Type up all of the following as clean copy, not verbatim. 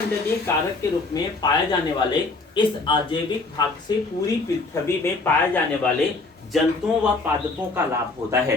मंडलीय कारक के रूप में पाए जाने वाले इस अजैविक भाग से पूरी पृथ्वी में पाए जाने वाले जंतुओं व पादपों का लाभ होता है।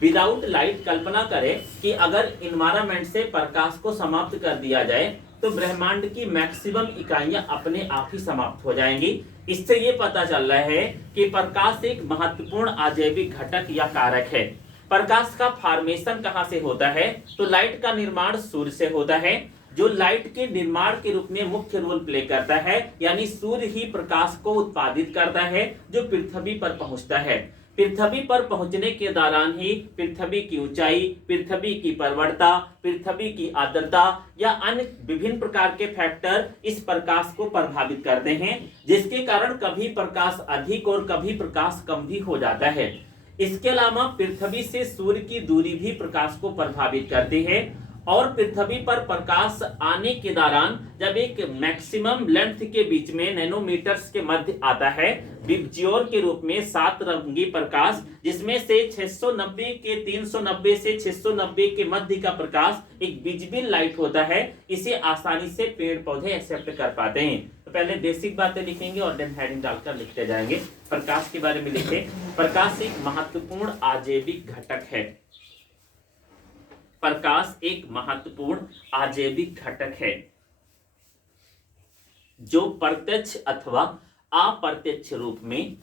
विदाउट लाइट कल्पना करें कि अगर इन्वायरमेंट से प्रकाश को समाप्त कर दिया जाए तो ब्रह्मांड की मैक्सिमम इकाइयां अपने आप ही समाप्त हो जाएंगी। इससे ये पता चल रहा है कि प्रकाश एक महत्वपूर्ण अजैविक घटक या कारक है। प्रकाश का फॉर्मेशन कहां से होता है? तो लाइट का निर्माण सूर्य से होता है, जो लाइट के निर्माण के रूप में मुख्य रोल प्ले करता है, यानी सूर्य ही प्रकाश को उत्पादित करता है जो पृथ्वी पर पहुंचता है। पृथ्वी पर पहुंचने के दौरान ही पृथ्वी की ऊंचाई, पृथ्वी की प्रवणता, पृथ्वी की आर्द्रता या अन्य विभिन्न प्रकार के फैक्टर इस प्रकाश को प्रभावित करते हैं, जिसके कारण कभी प्रकाश अधिक और कभी प्रकाश कम भी हो जाता है। इसके अलावा पृथ्वी से सूर्य की दूरी भी प्रकाश को प्रभावित करती है और पृथ्वी पर प्रकाश आने के दौरान जब एक मैक्सिमम लेंथ के बीच में नैनोमीटर्स के मध्य आता है, विबज्योर के रूप में 7 रंगी प्रकाश, जिसमें से 690 के 390 से 690 के मध्य का प्रकाश एक विजिबल लाइट होता है। इसे आसानी से पेड़ पौधे एक्सेप्ट कर पाते हैं। तो पहले बेसिक बातें लिखेंगे और देन हेडिंग डालकर लिखते जाएंगे। प्रकाश के बारे में लिखे। प्रकाश एक महत्वपूर्ण अजैविक घटक है। प्रकाश एक महत्वपूर्ण अजैविक घटक है जो प्रत्यक्ष अथवा अप्रत्यक्ष रूप में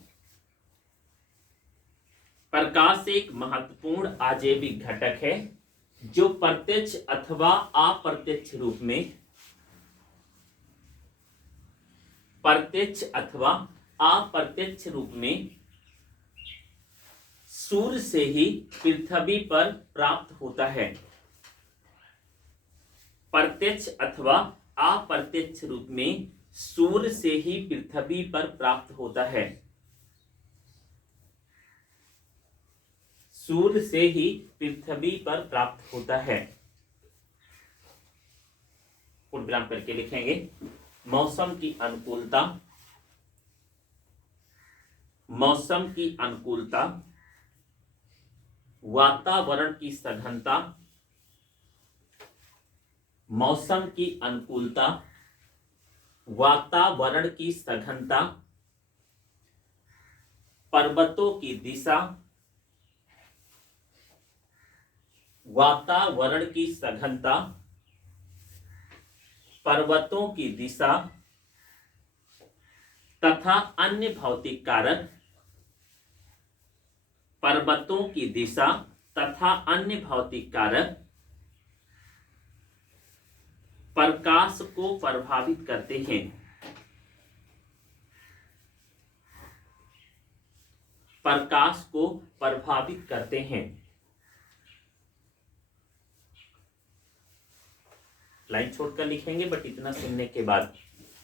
प्रकाश एक महत्वपूर्ण अजैविक घटक है जो प्रत्यक्ष अथवा अप्रत्यक्ष रूप में प्रत्यक्ष अथवा अप्रत्यक्ष रूप में सूर्य से ही पृथ्वी पर प्राप्त होता है। प्रत्यक्ष अथवा अप्रत्यक्ष रूप में सूर्य से ही पृथ्वी पर प्राप्त होता है। सूर्य से ही पृथ्वी पर प्राप्त होता है। पूर्ण विराम करके लिखेंगे। मौसम की अनुकूलता, मौसम की अनुकूलता, वातावरण की सघनता, मौसम की अनुकूलता, वातावरण की सघनता, पर्वतों की दिशा, वातावरण की सघनता, पर्वतों की दिशा तथा अन्य भौतिक कारक, पर्वतों की दिशा तथा अन्य भौतिक कारक प्रकाश को प्रभावित करते हैं। प्रकाश को प्रभावित करते हैं। लाइन छोड़कर लिखेंगे, बट इतना सुनने के बाद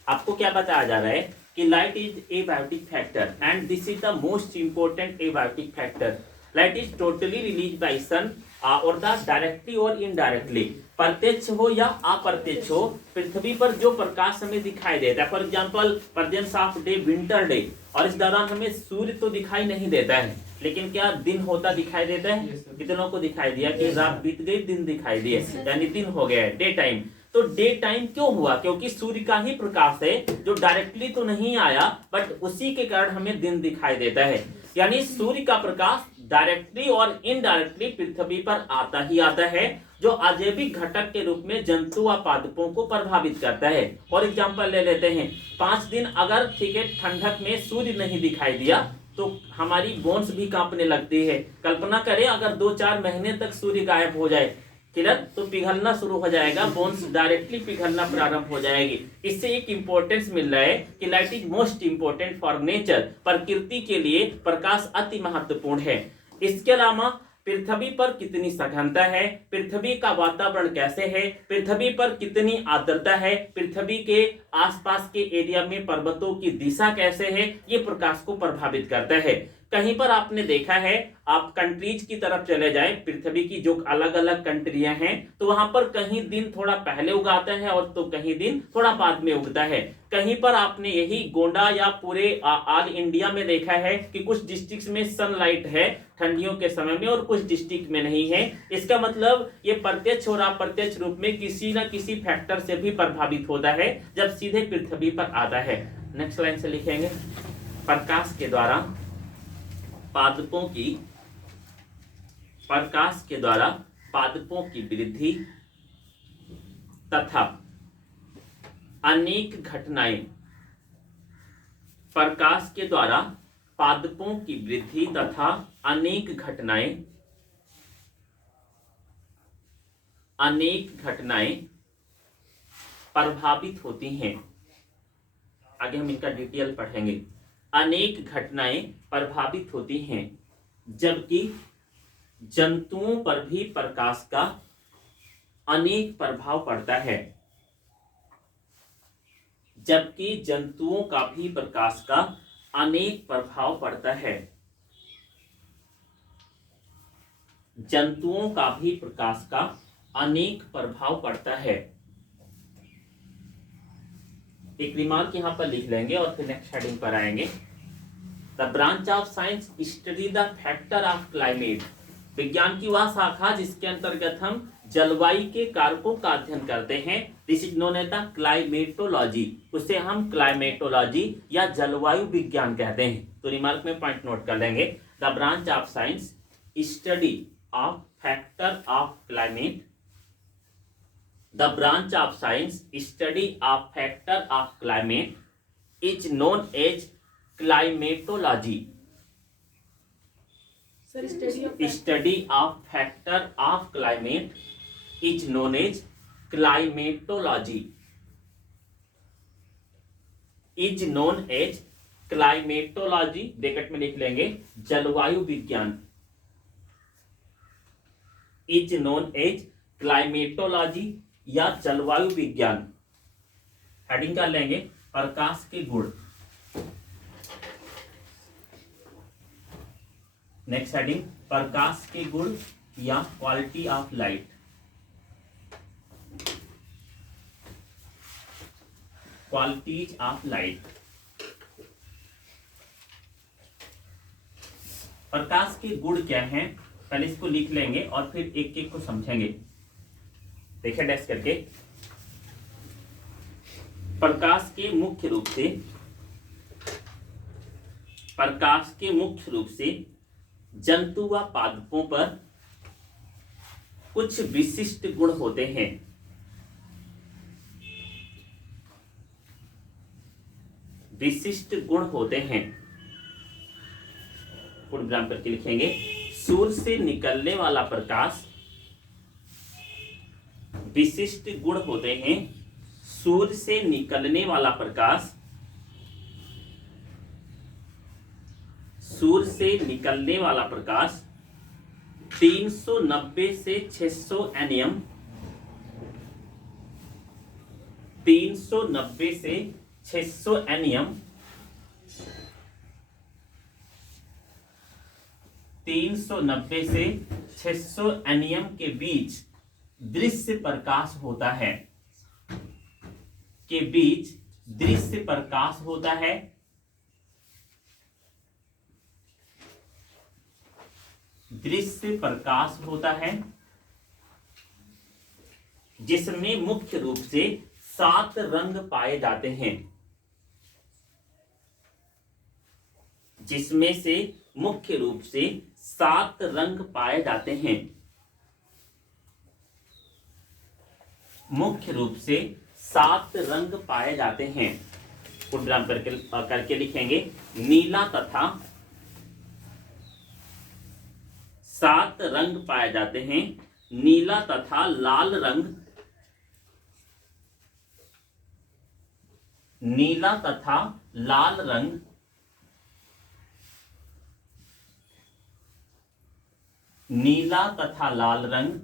आपको क्या बताया जा रहा है कि light is abiotic factor and this is the most important abiotic factor. Light is totally release by sun और द डायरेक्टली और इनडायरेक्टली, प्रत्यक्ष हो या अप्रत्यक्ष हो, पृथ्वी पर जो प्रकाश हमें दिखाई देता है, for example presence of day, winter day, और इस दौरान हमें सूर्य तो दिखाई नहीं देता है, लेकिन क्या दिन होता दिखाई देता है? कितनों को दिखाई दिया कि रात बीत गई, दिन दिखाई दिए, यानी दिन हो गया है, डे टाइम। तो डे टाइम क्यों हुआ? क्योंकि सूर्य का ही प्रकाश है जो डायरेक्टली तो नहीं आया, बट उसी के कारण हमें दिन दिखाई देता है। यानी सूर्य का प्रकाश डायरेक्टली और इनडायरेक्टली पृथ्वी पर आता ही आता है, जो अजैविक घटक के रूप में जंतु व पादपों को प्रभावित करता है। और एग्जांपल ले लेते हैं, 5 दिन अगर ठीक है ठंडक में सूर्य नहीं दिखाई दिया तो हमारी बोन्स भी कांपने लगती है। कल्पना करें अगर 2-4 महीने तक सूर्य गायब हो जाए, क्लियर, तो पिघलना शुरू हो जाएगा, बोन्स डायरेक्टली पिघलना प्रारंभ हो जाएगी। इससे एक इंपॉर्टेंस मिल रहा है कि light is most important for nature. प्रकृति के लिए प्रकाश अति महत्वपूर्ण है। इसके अलावा पृथ्वी पर कितनी सघनता है, पृथ्वी का वातावरण कैसे है, पृथ्वी पर कितनी आर्द्रता है, पृथ्वी के आसपास के एरिया में पर्वतों की दिशा कैसे है, ये प्रकाश को प्रभावित करता है। कहीं पर आपने देखा है, आप कंट्रीज की तरफ चले जाएं, पृथ्वी की जो अलग अलग कंट्रियां हैं, तो वहां पर कहीं दिन थोड़ा पहले उगाता है और तो कहीं दिन थोड़ा बाद में उगता है। कहीं पर आपने यही गोंडा या पूरे ऑल इंडिया में देखा है कि कुछ डिस्ट्रिक्ट में सनलाइट है ठंडियों के समय में और कुछ डिस्ट्रिक्ट में नहीं है। इसका मतलब ये प्रत्यक्ष और अप्रत्यक्ष रूप में किसी न किसी फैक्टर से भी प्रभावित होता है जब सीधे पृथ्वी पर आता है। नेक्स्ट लाइन से लिखेंगे, प्रकाश के द्वारा पादपों की वृद्धि तथा अनेक घटनाएं, प्रकाश के द्वारा पादपों की वृद्धि तथा अनेक घटनाएं प्रभावित होती हैं। आगे हम इनका डिटेल पढ़ेंगे। अनेक घटनाएं प्रभावित होती हैं, जबकि जंतुओं पर भी प्रकाश का अनेक प्रभाव पड़ता है। जबकि जंतुओं का भी प्रकाश का अनेक प्रभाव पड़ता है। जंतुओं का भी प्रकाश का अनेक प्रभाव पड़ता है। एक रिमार्क यहां पर लिख लेंगे और फिर नेक्स्ट हेडिंग पर आएंगे। The branch of science study the factor of climate. विज्ञान की वह शाखा जिसके अंतर्गत हम जलवायु के कारकों का अध्ययन करते हैं, this is known as the climatology. उसे हम क्लाइमेटोलॉजी या जलवायु विज्ञान कहते हैं। तो रिमार्क में पॉइंट नोट कर लेंगे। The branch of science study of factor of climate. The branch of science study of factor of climate is known as climatology. Study of factor of climate is known as climatology. Is known as climatology, bracket में लिख लेंगे जलवायु विज्ञान। Is known as climatology या जलवायु विज्ञान। Heading कर लेंगे प्रकाश के गुण। नेक्स्ट हेडिंग प्रकाश के गुण या quality of light. Qualities of light. प्रकाश के गुण क्या हैं, पहले इसको लिख लेंगे और फिर एक एक को समझेंगे। देखिए डैश करके, प्रकाश के मुख्य रूप से जंतु व पादपों पर कुछ विशिष्ट गुण होते हैं। पूर्ण विराम करके लिखेंगे, सूर्य से निकलने वाला प्रकाश विशिष्ट गुण होते हैं। सूर्य से निकलने वाला प्रकाश 390 से 600 nm 390 से 600 nm 390 से 600 nm के बीच दृश्य प्रकाश होता है। जिसमें मुख्य रूप से 7 रंग पाए जाते हैं। जिसमें से मुख्य रूप से 7 रंग पाए जाते हैं। मुख्य रूप से 7 रंग पाए जाते हैं। विराम करके लिखेंगे, नीला तथा 7 रंग पाए जाते हैं। नीला तथा लाल रंग, नीला तथा लाल रंग नीला तथा लाल रंग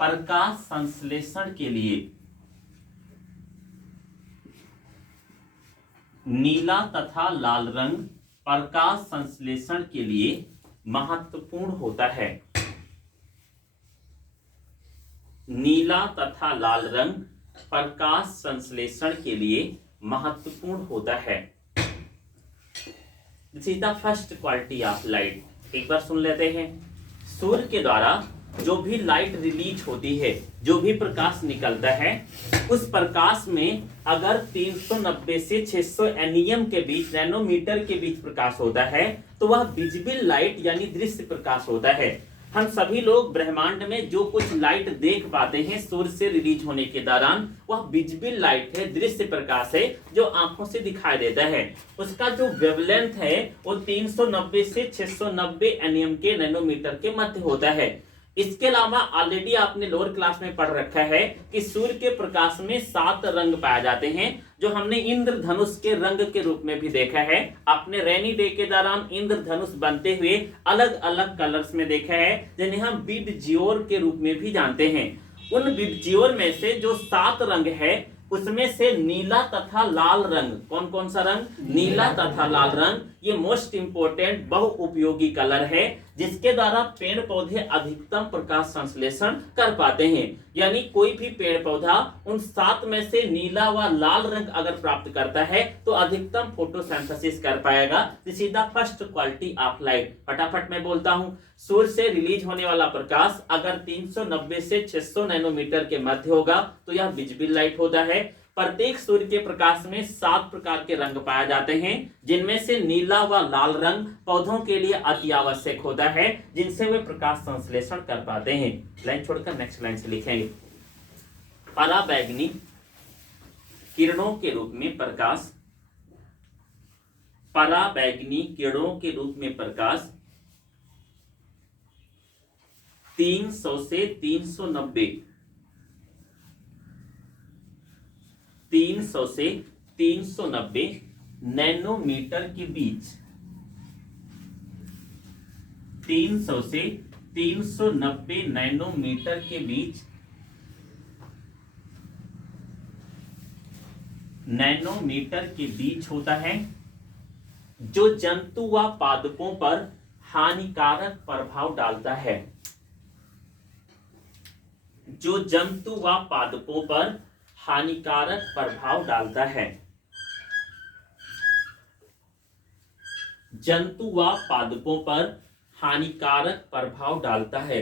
प्रकाश संश्लेषण के लिए, नीला तथा लाल रंग प्रकाश संश्लेषण के लिए महत्वपूर्ण होता है। नीला तथा लाल रंग प्रकाश संश्लेषण के लिए महत्वपूर्ण होता है। This is the first quality of light. एक बार सुन लेते हैं। सूर्य के द्वारा जो भी लाइट रिलीज होती है, जो भी प्रकाश निकलता है, उस प्रकाश में अगर 390 से 600 एनईएम के बीच, नैनोमीटर के बीच प्रकाश होता है तो वह विजिबल लाइट यानी दृश्य प्रकाश होता है। हम सभी लोग ब्रह्मांड में जो कुछ लाइट देख पाते हैं सूर्य से रिलीज होने के दौरान, वह विजिबल लाइट है, दृश्य प्रकाश है, जो आंखों से दिखाई देता है। उसका जो वेवलेंथ है वो 390 से 690 एनएम के, नैनोमीटर के मध्य होता है। इसके अलावा ऑलरेडी आपने लोअर क्लास में पढ़ रखा है कि सूर्य के प्रकाश में 7 रंग पाए जाते हैं, जो हमने इंद्रधनुष के रंग के रूप में भी देखा है। आपने रेनी डे के दौरान इंद्रधनुष बनते हुए अलग अलग कलर्स में देखा है, जिन्हें हम विबजियोर के रूप में भी जानते हैं। उन विबजियोर में से जो 7 रंग है, उसमें से नीला तथा लाल रंग, कौन कौन सा रंग? नीला तथा लाल रंग, ये मोस्ट इंपोर्टेंट बहुउपयोगी कलर है, जिसके द्वारा पेड़ पौधे अधिकतम प्रकाश संश्लेषण कर पाते हैं। यानी कोई भी पेड़ पौधा उन 7 में से नीला व लाल रंग अगर प्राप्त करता है तो अधिकतम फोटोसिंथेसिस कर पाएगा। This is the first quality of light. फटाफट मैं बोलता हूं, सूर्य से रिलीज होने वाला प्रकाश अगर 390 से 600 नैनोमीटर के मध्य होगा तो यह विजिबल लाइट होता है। प्रत्येक सूर्य के प्रकाश में 7 प्रकार के रंग पाए जाते हैं, जिनमें से नीला व लाल रंग पौधों के लिए अति आवश्यक होता है, जिनसे वे प्रकाश संश्लेषण कर पाते हैं। लाइन छोड़कर नेक्स्ट लाइन से लिखेंगे। पराबैंगनी किरणों के रूप में प्रकाश, पराबैंगनी किरणों के रूप में प्रकाश 300 से 390 नैनोमीटर के बीच, 300 से 390 नैनोमीटर के बीच, नैनोमीटर के बीच होता है, जो जंतु व पादपों पर हानिकारक प्रभाव डालता है। जो जंतु व पादपों पर हानिकारक प्रभाव डालता है। जंतु व पादपों पर हानिकारक प्रभाव डालता है।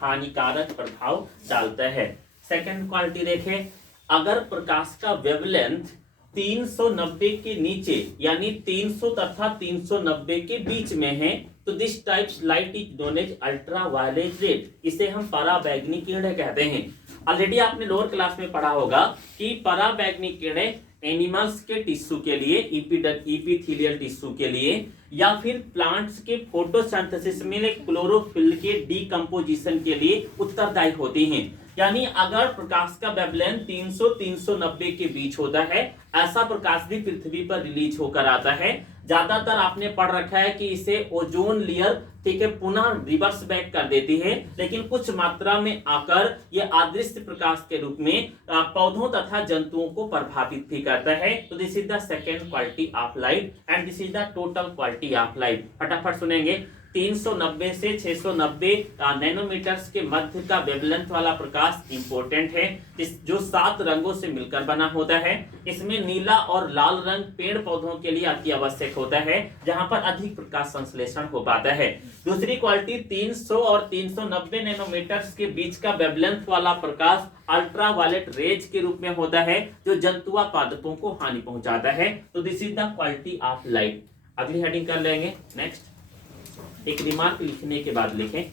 हानिकारक प्रभाव डालता है। सेकंड क्वालिटी देखें, अगर प्रकाश का वेवलेंथ 390 के नीचे यानी 300 तथा 390 के बीच में है तो this types light is known as ultraviolet red. इसे हम पराबैंगनी किरणें कहते हैं। ऑलरेडी आपने लोअर क्लास में पढ़ा होगा कि पराबैंगनी किरणें एनिमल्स के टिश्यू के लिए, इपिथेलियल टिश्यू के लिए, या फिर प्लांट्स के फोटोसिंथेसिस में क्लोरोफिल के डीकंपोजिशन के लिए उत्तरदायी होती हैं। यानी अगर प्रकाश का वेवलेंथ 300-390 के बीच होता है, ऐसा प्रकाश भी पृथ्वी पर रिलीज होकर आता है। ज्यादातर आपने पढ़ रखा है कि इसे ओजोन लेयर, ठीक है, पुनः रिवर्स बैक कर देती है, लेकिन कुछ मात्रा में आकर यह अदृश्य प्रकाश के रूप में पौधों तथा जंतुओं को प्रभावित भी करता है। तो this is the second quality of light and this is the total quality of light. फटाफट सुनेंगे। 390 से 690 नैनोमीटर्स के मध्य का वेवलेंथ वाला प्रकाश इंपॉर्टेंट है, जो 7 रंगों से मिलकर बना होता है। इसमें नीला और लाल रंग पेड़ पौधों के लिए अति आवश्यक होता है, जहां पर अधिक प्रकाश संश्लेषण हो पाता है। दूसरी क्वालिटी 300 और 390 नैनोमीटर्स के बीच का वेवलेंथ वाला प्रकाश अल्ट्रा वायलेट रेज के रूप में होता है, जो जंतु व पादपों को हानि पहुंचाता है। तो this is the quality of light. अगली हेडिंग कर लेंगे। नेक्स्ट, एक रिमार्क लिखने के बाद लिखें,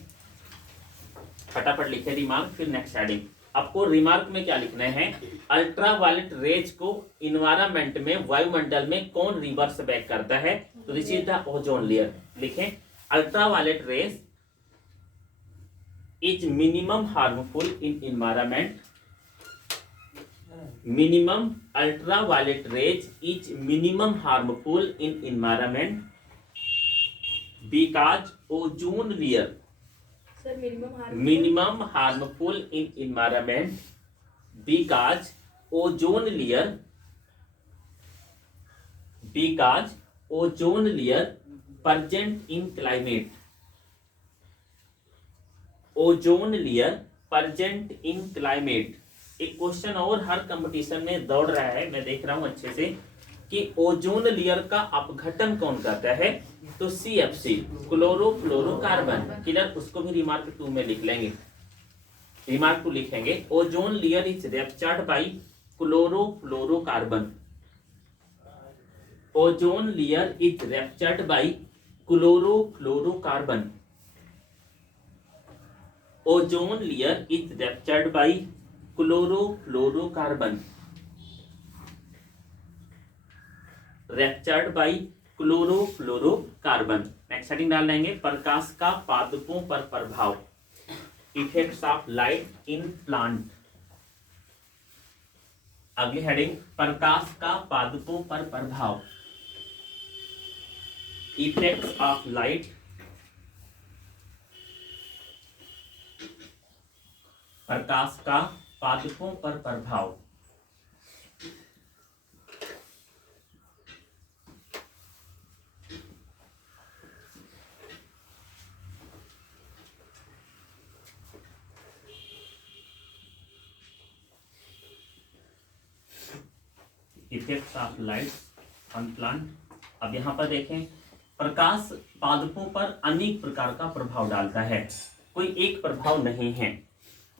फटाफट लिखें रिमार्क, फिर नेक्स्ट हेडिंग। आपको रिमार्क में क्या लिखना है? अल्ट्रा वायलेट रेज को इन्वायरमेंट में, वायुमंडल में कौन रिवर्स बैक करता है? तो this is the ozone layer. लिखें, ultra violet rays is minimum harmful in environment. Minimum ultraviolet rays is minimum harmful in environment because ozone layer minimum harmful in environment because ozone layer, because ozone layer present in climate, ozone layer present in climate। एक question और हर competition में दौड़ रहा है, मैं देख रहा हूं अच्छे से, कि ओजोन लेयर का अपघटन कौन करता है, तो CFC, क्लोरोफ्लोरोकार्बन। क्लियर, उसको भी रिमार्क 2 में लिख लेंगे, रिमार्क 2 लिखेंगे। Ozone layer is ruptured by chlorofluorocarbon, ozone layer is ruptured by chlorofluorocarbon, ozone layer is ruptured by chlorofluorocarbon, ruptured by chlorofluorocarbon. Next heading डाल देंगे, प्रकाश का पादपों पर प्रभाव, effects of light in plant. अगली हेडिंग, प्रकाश का पादपों पर प्रभाव, इफेक्ट्स ऑफ लाइट प्रकाश का पादपों पर प्रभाव। Effects of light on plant. अब यहाँ पर देखें, प्रकाश पादपों पर अनेक प्रकार का प्रभाव डालता है, कोई एक प्रभाव नहीं है।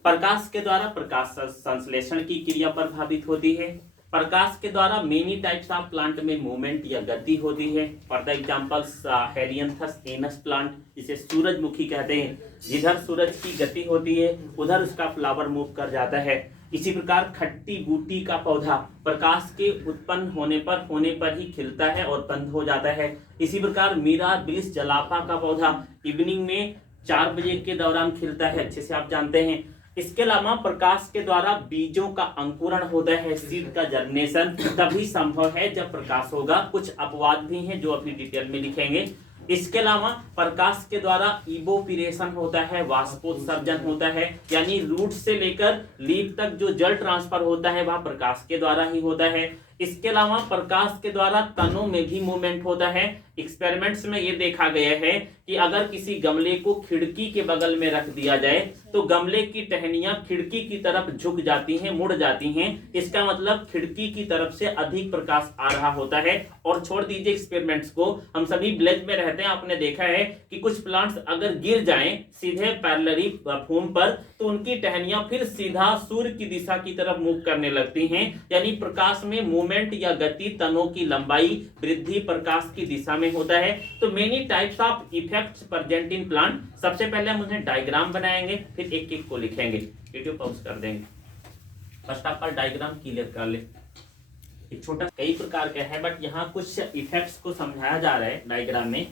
प्रकाश के द्वारा प्रकाश संश्लेषण की क्रिया प्रभावित होती है। प्रकाश के द्वारा मेनी टाइप्स ऑफ प्लांट में मूवमेंट या गति होती है। For the examples Helianthus anus plant, जिसे सूरजमुखी कहते हैं, जिधर सूरज की गति होती है उधर उसका फ्लावर मूव कर जाता है। इसी प्रकार खट्टी बूटी का पौधा प्रकाश के उत्पन्न होने पर ही खिलता है और बंद हो जाता है। इसी प्रकार मिराबिलिस जलापा का पौधा इवनिंग में 4 बजे के दौरान खिलता है, अच्छे से आप जानते हैं। इसके अलावा प्रकाश के द्वारा बीजों का अंकुरण होता है, सीड का जर्मिनेशन तभी संभव है जब प्रकाश होगा। कुछ अपवाद भी हैं जो अभी डिटेल में लिखेंगे। इसके अलावा प्रकाश के द्वारा इवोपरेशन होता है, वाष्पोत्सर्जन होता है, यानी रूट से लेकर लीफ तक जो जल ट्रांसफर होता है वह प्रकाश के द्वारा ही होता है। इसके अलावा प्रकाश के द्वारा तनों में भी मूवमेंट होता है। एक्सपेरिमेंट्स में ये देखा गया है कि अगर किसी गमले को खिड़की के बगल में रख दिया जाए तो गमले की टहनियां खिड़की की तरफ झुक जाती हैं, मुड़ जाती हैं। इसका मतलब खिड़की की तरफ से अधिक प्रकाश आ रहा होता है। और छोड़ दीजिए एक्सपेरिमेंट्स को, हम सभी विलेज में रहते हैं, आपने देखा है कि कुछ प्लांट्स अगर गिर जाएं सीधे पैरेलली फूम पर तो उनकी टहनियां फिर सीधा सूर्य की दिशा की तरफ मूव करने लगती हैं। यानी प्रकाश में मूवमेंट या गति, तनों की लंबाई, वृद्धि प्रकाश की दिशा में होता है। तो many types of effects present in plant. सबसे पहले हम उन्हें डायग्राम बनाएंगे, फिर एक एक को लिखेंगे। वीडियो पॉज कर देंगे। First of all diagram clear कर ले। एक छोटा कई प्रकार का है बट यहाँ कुछ इफेक्ट्स को समझाया जा रहा है डायग्राम में।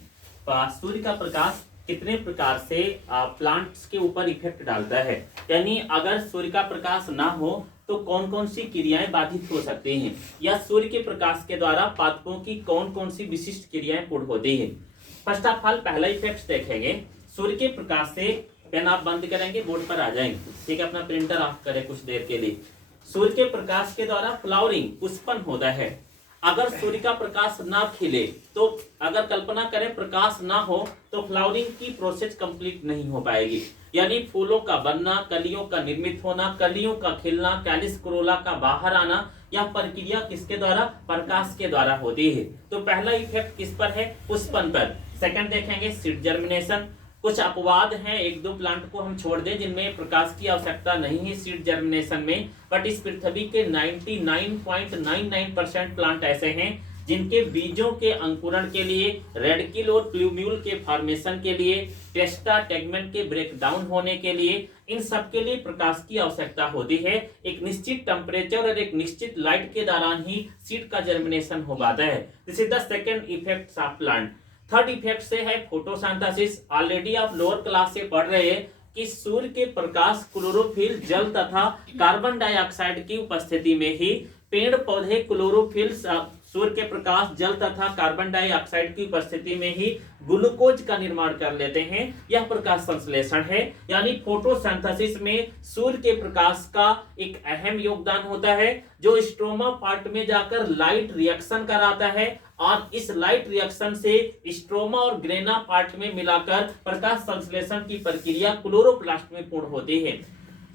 सूर्य का प्रकाश कितने प्रकार से प्लांट्स के ऊपर इफेक्ट डालता है, यानी अगर सूर्य का प्रकाश ना हो तो कौन कौन सी क्रियाएं बाधित हो सकती हैं, या सूर्य के प्रकाश के द्वारा पादपों की कौन कौन सी विशिष्ट क्रियाएं पूर्ण होती हैं। फर्स्ट ऑफ ऑल पहला इफेक्ट देखेंगे, सूर्य के प्रकाश से, पेन आप बंद करेंगे बोर्ड पर आ जाएंगे, ठीक है, अपना प्रिंटर ऑफ करें कुछ देर के लिए। सूर्य के प्रकाश के द्वारा फ्लावरिंग, पुष्पन होता है। अगर सूर्य का प्रकाश ना खिले तो, अगर कल्पना करें प्रकाश ना हो तो फ्लावरिंग की प्रोसेस कंप्लीट नहीं हो पाएगी, यानी फूलों का बनना, कलियों का निर्मित होना, कलियों का खिलना, कैलिस कोरोला का बाहर आना, यह प्रक्रिया किसके द्वारा, प्रकाश के द्वारा होती है। तो पहला इफेक्ट किस पर है, पुष्पन पर। सेकंड देखेंगे सीड जर्मिनेशन। कुछ अपवाद हैं, एक दो प्लांट को हम छोड़ दें जिनमें प्रकाश की आवश्यकता नहीं है सीड जर्मिनेशन में, बट इस पृथ्वी के 99.99% प्लांट ऐसे हैं जिनके बीजों के अंकुरण के लिए, रेडकिल और प्लूम्यूल के फॉर्मेशन के लिए, टेस्टा टेगमेंट के ब्रेकडाउन होने के लिए, इन सब के लिए प्रकाश की आवश्यकता होती है। एक निश्चित टेम्परेचर और एक निश्चित लाइट के दौरान ही सीड का जर्मिनेशन हो पाता है। This is the second effect of plant. Third effect से है फोटोसिंथेसिस। ऑलरेडी आप लोअर क्लास से पढ़ रहे हैं कि सूर्य के प्रकाश, क्लोरोफिल, जल तथा कार्बन डाइऑक्साइड की उपस्थिति में ही पेड़ पौधे क्लोरोफिल सूर्य के प्रकाश जल तथा कार्बन डाइऑक्साइड की उपस्थिति में ही ग्लूकोज का निर्माण कर लेते हैं। यह प्रकाश संश्लेषण है, यानी फोटोसिंथेसिस में सूर्य के प्रकाश का एक अहम योगदान होता है, जो स्ट्रोमा पार्ट में जाकर लाइट रिएक्शन कराता है और इस लाइट रिएक्शन से स्ट्रोमा और ग्रेना पार्ट में मिलाकर प्रकाश संश्लेषण की प्रक्रिया क्लोरोप्लास्ट में पूर्ण होती है।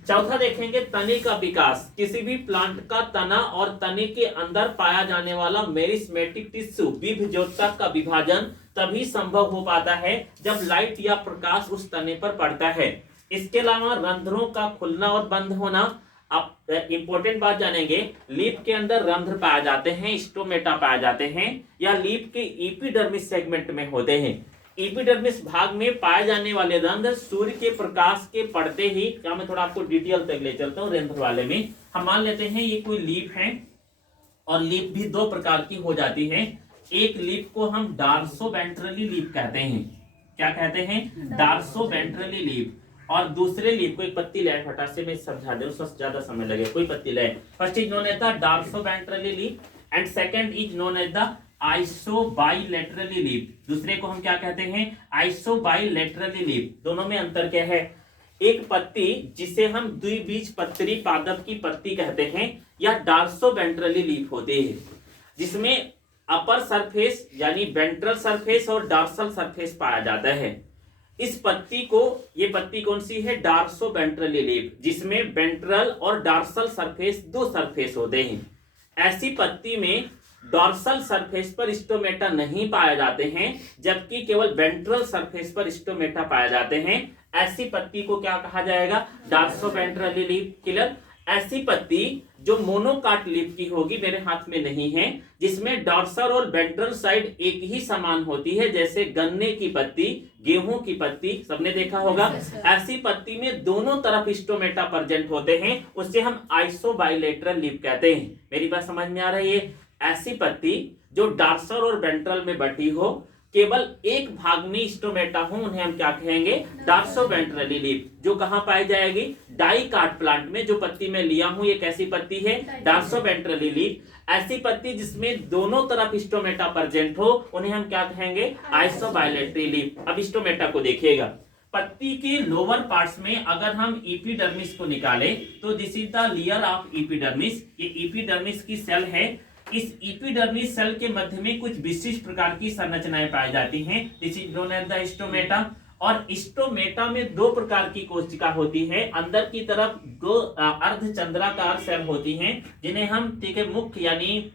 चौथा देखेंगे तने का विकास। किसी भी प्लांट का तना और तने के अंदर पाया जाने वाला मेरिस्मेटिक टिश्यू विभज्योतक का विभाजन तभी संभव हो पाता है जब लाइट या प्रकाश उस तने पर पड़ता है। इसके अलावा रंध्रों का खुलना और बंद होना। अब इंपॉर्टेंट बात जानेंगे, लीफ के अंदर रंध्र पाए जाते हैं, स्टोमेटा पाए जाते हैं, या लीफ के एपिडर्मिस सेगमेंट में होते हैं। एपिडर्मिस भाग में पाए जाने वाले रंध्र सूर्य के प्रकाश के पड़ते ही, क्या मैं थोड़ा आपको डिटेल तक ले चलता हूँ रंध्र वाले में। हम मान लेते हैं ये कोई लीफ है और लीफ भी दो प्रकार की हो जाती है। एक लीफ को हम डार्सोवेंट्रली लीफ कहते हैं। क्या कहते हैं? डार्सोवेंट्रली लीफ। और दूसरे लीफ को एक पत्ती ले, फटा से मैं समझा दे, उसमें ज्यादा समय लगे, कोई पत्ती ले। First is known as the dorsoventrally leaf and second is known as the isobilaterally leaf. दूसरे को हम क्या कहते हैं? Isobilaterally leaf. दोनों में अंतर क्या है? एक पत्ती जिसे हम द्विबीजपत्री पादप की पत्ती कहते हैं, या डार्सोवेंट्रली लीफ होते हैं, जिसमें अपर सरफेस यानी वेंट्रल सरफेस और डार्सल सरफेस पाया जाता है। इस पत्ती को, ये पत्ती कौन सी है? डार्सोवेंट्रली लीफ, जिसमें वेंट्रल और डार्सल सरफेस दो सरफेस होते हैं। ऐसी पत्ती में डॉर्सल सरफेस पर स्टोमेटा नहीं पाए जाते हैं, जबकि केवल वेंट्रल सरफेस पर स्टोमेटा पाए जाते हैं। ऐसी पत्ती को क्या कहा जाएगा? डार्सोवेंट्रली लीफ। क्लियर? ऐसी पत्ती जो मोनोकाट लीफ की होगी, मेरे हाथ में नहीं है, जिसमें डॉर्सल और वेंट्रल साइड एक ही समान होती है, जैसे गन्ने की पत्ती, गेहूं की पत्ती, सबने देखा होगा। ऐसी पत्ती में दोनों तरफ स्टोमेटा प्रेजेंट होते हैं, उससे हम आइसोबाइलेटरल लीफ कहते हैं। मेरी बात समझ में आ रही है? ऐसी पत्ती जो डार्सल और वेंट्रल में बटी हो, केवल एक भाग में स्टोमेटा हो, उन्हें हम क्या कहेंगे? डार्सोवेंट्रली लीफ। जो कहां पाई जाएगी? डाइकाट प्लांट में। जो पत्ती मैं लिया हूं, ये कैसी पत्ती है? डार्सोवेंट्रली लीफ। ऐसी पत्ती जिसमें दोनों तरफ स्टोमेटा प्रेजेंट हो, उन्हें हम क्या कहेंगे? आइसोबाइलेटरी लीफ। अब स्टोमेटा को देखिएगा, पत्ती के लोअर पार्ट्स में अगर हम एपिडर्मिस को निकालें तो this is the layer of epidermis. ये एपिडर्मिस की सेल है। इस एपिडर्मिस सेल के मध्य में कुछ विशिष्ट प्रकार की संरचनाएं पाई जाती हैं, this is known as the stomata. और स्टोमेटा में दो प्रकार की कोशिका होती है। अंदर की तरफ दो अर्धचंद्राकार सेल होती हैं, जिन्हें हम ठीक है मुख्य यानी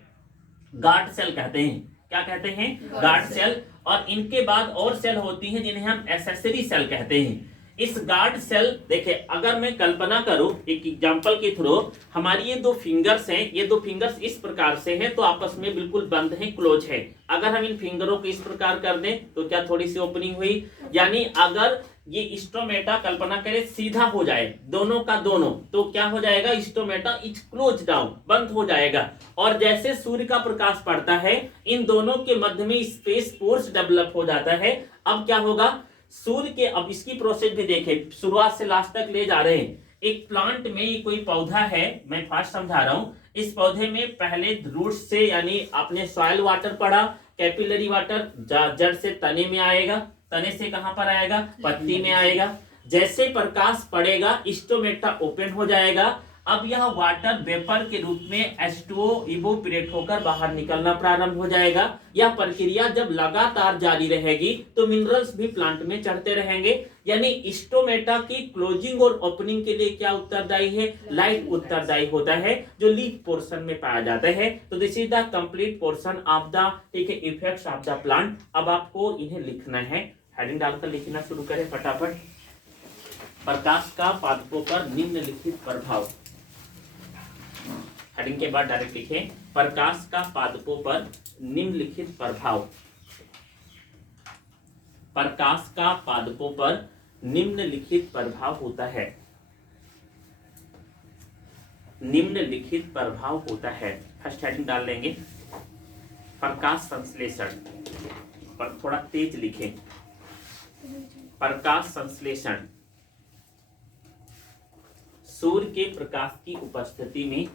गार्ड सेल कहते हैं। क्या कहते हैं? Guard cell. और इनके बाद और सेल होती हैं जिन्हें हम एक्सेसरी सेल कहते हैं। इस गार्ड सेल, देखिए अगर मैं कल्पना करूं एक एग्जांपल के थ्रू, हमारी ये दो फिंगर्स हैं, ये दो फिंगर्स इस प्रकार से हैं, तो आपस में बिल्कुल बंद हैं, क्लोज है। अगर हम इन फिंगरों को इस प्रकार कर दें तो क्या थोड़ी सी ओपनिंग हुई? यानी अगर ये स्टोमेटा कल्पना करें सीधा हो जाए दोनों का दोनों, तो क्या हो जाएगा? स्टोमेटा इज क्लोज डाउन, बंद हो जाएगा। और जैसे सूर्य का प्रकाश पड़ता है, इन दोनों के मध्य में स्पेस पोर्स डेवलप हो जाता है। अब क्या होगा? सूर्य के, अब इसकी प्रोसेस भी देखें, शुरुआत से लास्ट तक ले जा रहे हैं। एक प्लांट में ये कोई पौधा है, मैं फास्ट समझा रहा हूं। इस पौधे में पहले रूट से, यानी आपने सॉइल वाटर पढ़ा, कैपिलरी वाटर जड़ से तने में आएगा, तने से कहां पर आएगा? पत्ती में आएगा। जैसे प्रकाश पड़ेगा स्टोमेटा ओपन हो जाएगा। अब यह वाटर वेपर के रूप में H2O इवोपरेट होकर बाहर निकलना प्रारंभ हो जाएगा। यह प्रक्रिया जब लगातार जारी रहेगी तो मिनरल्स भी प्लांट में चढ़ते रहेंगे। यानी स्टोमेटा की क्लोजिंग और ओपनिंग के लिए क्या उत्तरदायी है? लाइट उत्तरदायी होता है, जो लीफ पोर्शन में पाया जाता है। तो this is the complete portion of the, ठीक है, इफेक्ट्स ऑफ द प्लांट। अब आपको इन्हें लिखना है, हेडिंग डालकर लिखना शुरू करें फटाफट। प्रकाश का पादपों पर निम्नलिखित प्रभाव। हेडिंग के बाद डायरेक्ट लिखें, प्रकाश का पादपों पर निम्नलिखित प्रभाव। प्रकाश का पादपों पर निम्नलिखित प्रभाव होता है। निम्नलिखित प्रभाव होता है। फर्स्ट हेडिंग डाल लेंगे, प्रकाश संश्लेषण। पर थोड़ा तेज लिखें, प्रकाश संश्लेषण। सूर्य के प्रकाश की उपस्थिति में,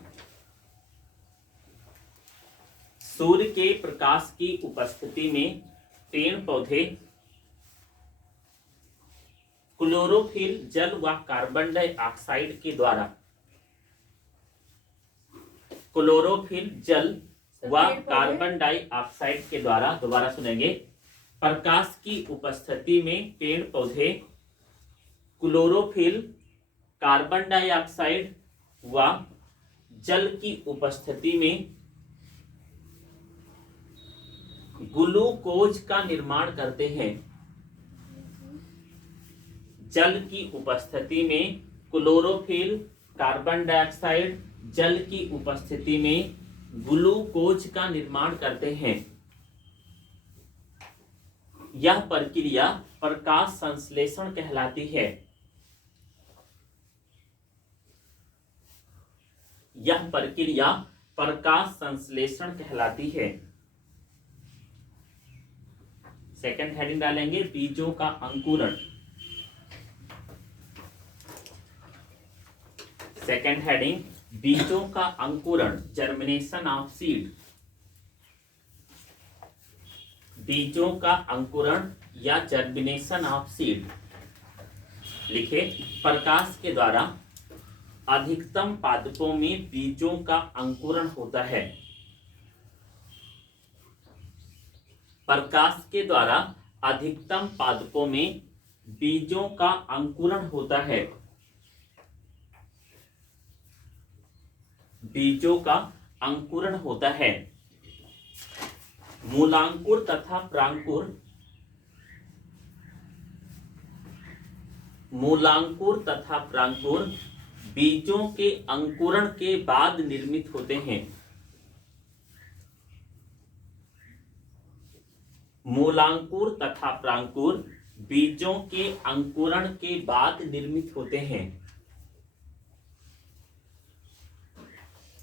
सूर्य के प्रकाश की उपस्थिति में पेड़ पौधे क्लोरोफिल जल व कार्बन डाइऑक्साइड के द्वारा क्लोरोफिल जल व कार्बन डाइऑक्साइड के द्वारा, दोबारा सुनेंगे, प्रकाश की उपस्थिति में पेड़ पौधे क्लोरोफिल, कार्बन डाइऑक्साइड व जल की उपस्थिति में ग्लूकोज का निर्माण करते हैं। जल की उपस्थिति में क्लोरोफिल, कार्बन डाइऑक्साइड, जल की उपस्थिति में ग्लूकोज का निर्माण करते हैं। यह प्रक्रिया प्रकाश संश्लेषण कहलाती है। यह प्रक्रिया प्रकाश संश्लेषण कहलाती है। सेकंड हेडिंग डालेंगे, बीजों का अंकुरण। सेकंड हेडिंग, बीजों का अंकुरण, जर्मिनेशन ऑफ सीड। बीजों का अंकुरण या जर्मिनेशन ऑफ सीड। लिखे, प्रकाश के द्वारा अधिकतम पादपों में बीजों का अंकुरण होता है। प्रकाश के द्वारा अधिकतम पादपों में बीजों का अंकुरण होता है। बीजों का अंकुरण होता है। मूलांकुर तथा प्रांकुर, मूलांकुर तथा प्रांकुर बीजों के अंकुरण के बाद निर्मित होते हैं। मूलांकुर तथा प्रांकुर बीजों के अंकुरण के बाद निर्मित होते हैं।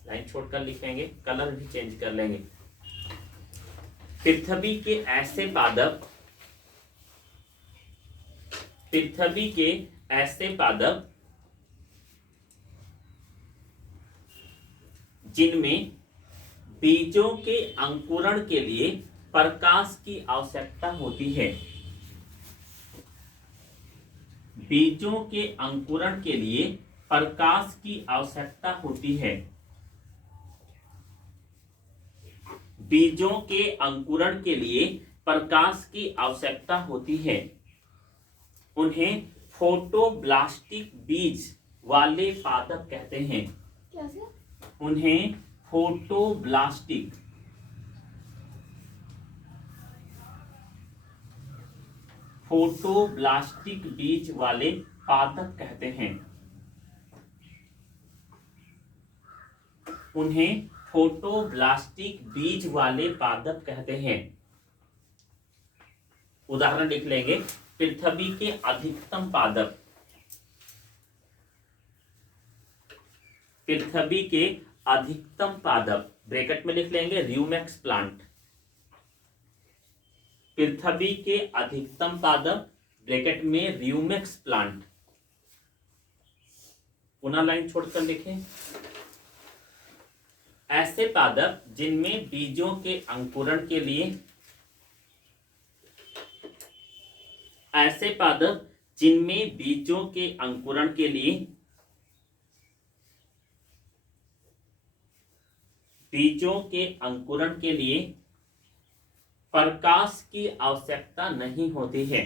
लाइन छोड़कर लिखेंगे, कलर भी चेंज कर लेंगे। पृथ्वी के ऐसे पादप, पृथ्वी के ऐसे पादप जिनमें बीजों के अंकुरण के लिए प्रकाश की आवश्यकता होती है। बीजों के अंकुरण के लिए प्रकाश की आवश्यकता होती है। बीजों के अंकुरण के लिए प्रकाश की आवश्यकता होती है। उन्हें फोटोब्लास्टिक बीज वाले पादप कहते हैं। कैसे? उन्हें फोटोब्लास्टिक, फोटोब्लास्टिक बीज वाले पादप कहते हैं। उन्हें फोटोब्लास्टिक बीज वाले पादप कहते हैं। उदाहरण लिख लेंगे, पृथ्वी के अधिकतम पादप, पृथ्वी के अधिकतम पादप, ब्रैकेट में लिख लेंगे र्यूमेक्स प्लांट। पृथ्वी के अधिकतम पादप, ब्रैकेट में र्यूमेक्स प्लांट। पुनः लाइन छोड़कर लिखें, ऐसे पादप जिनमें बीजों के अंकुरण के लिए, ऐसे पादप जिनमें बीजों के अंकुरण के लिए बीजों के अंकुरण के लिए प्रकाश की आवश्यकता नहीं होती है।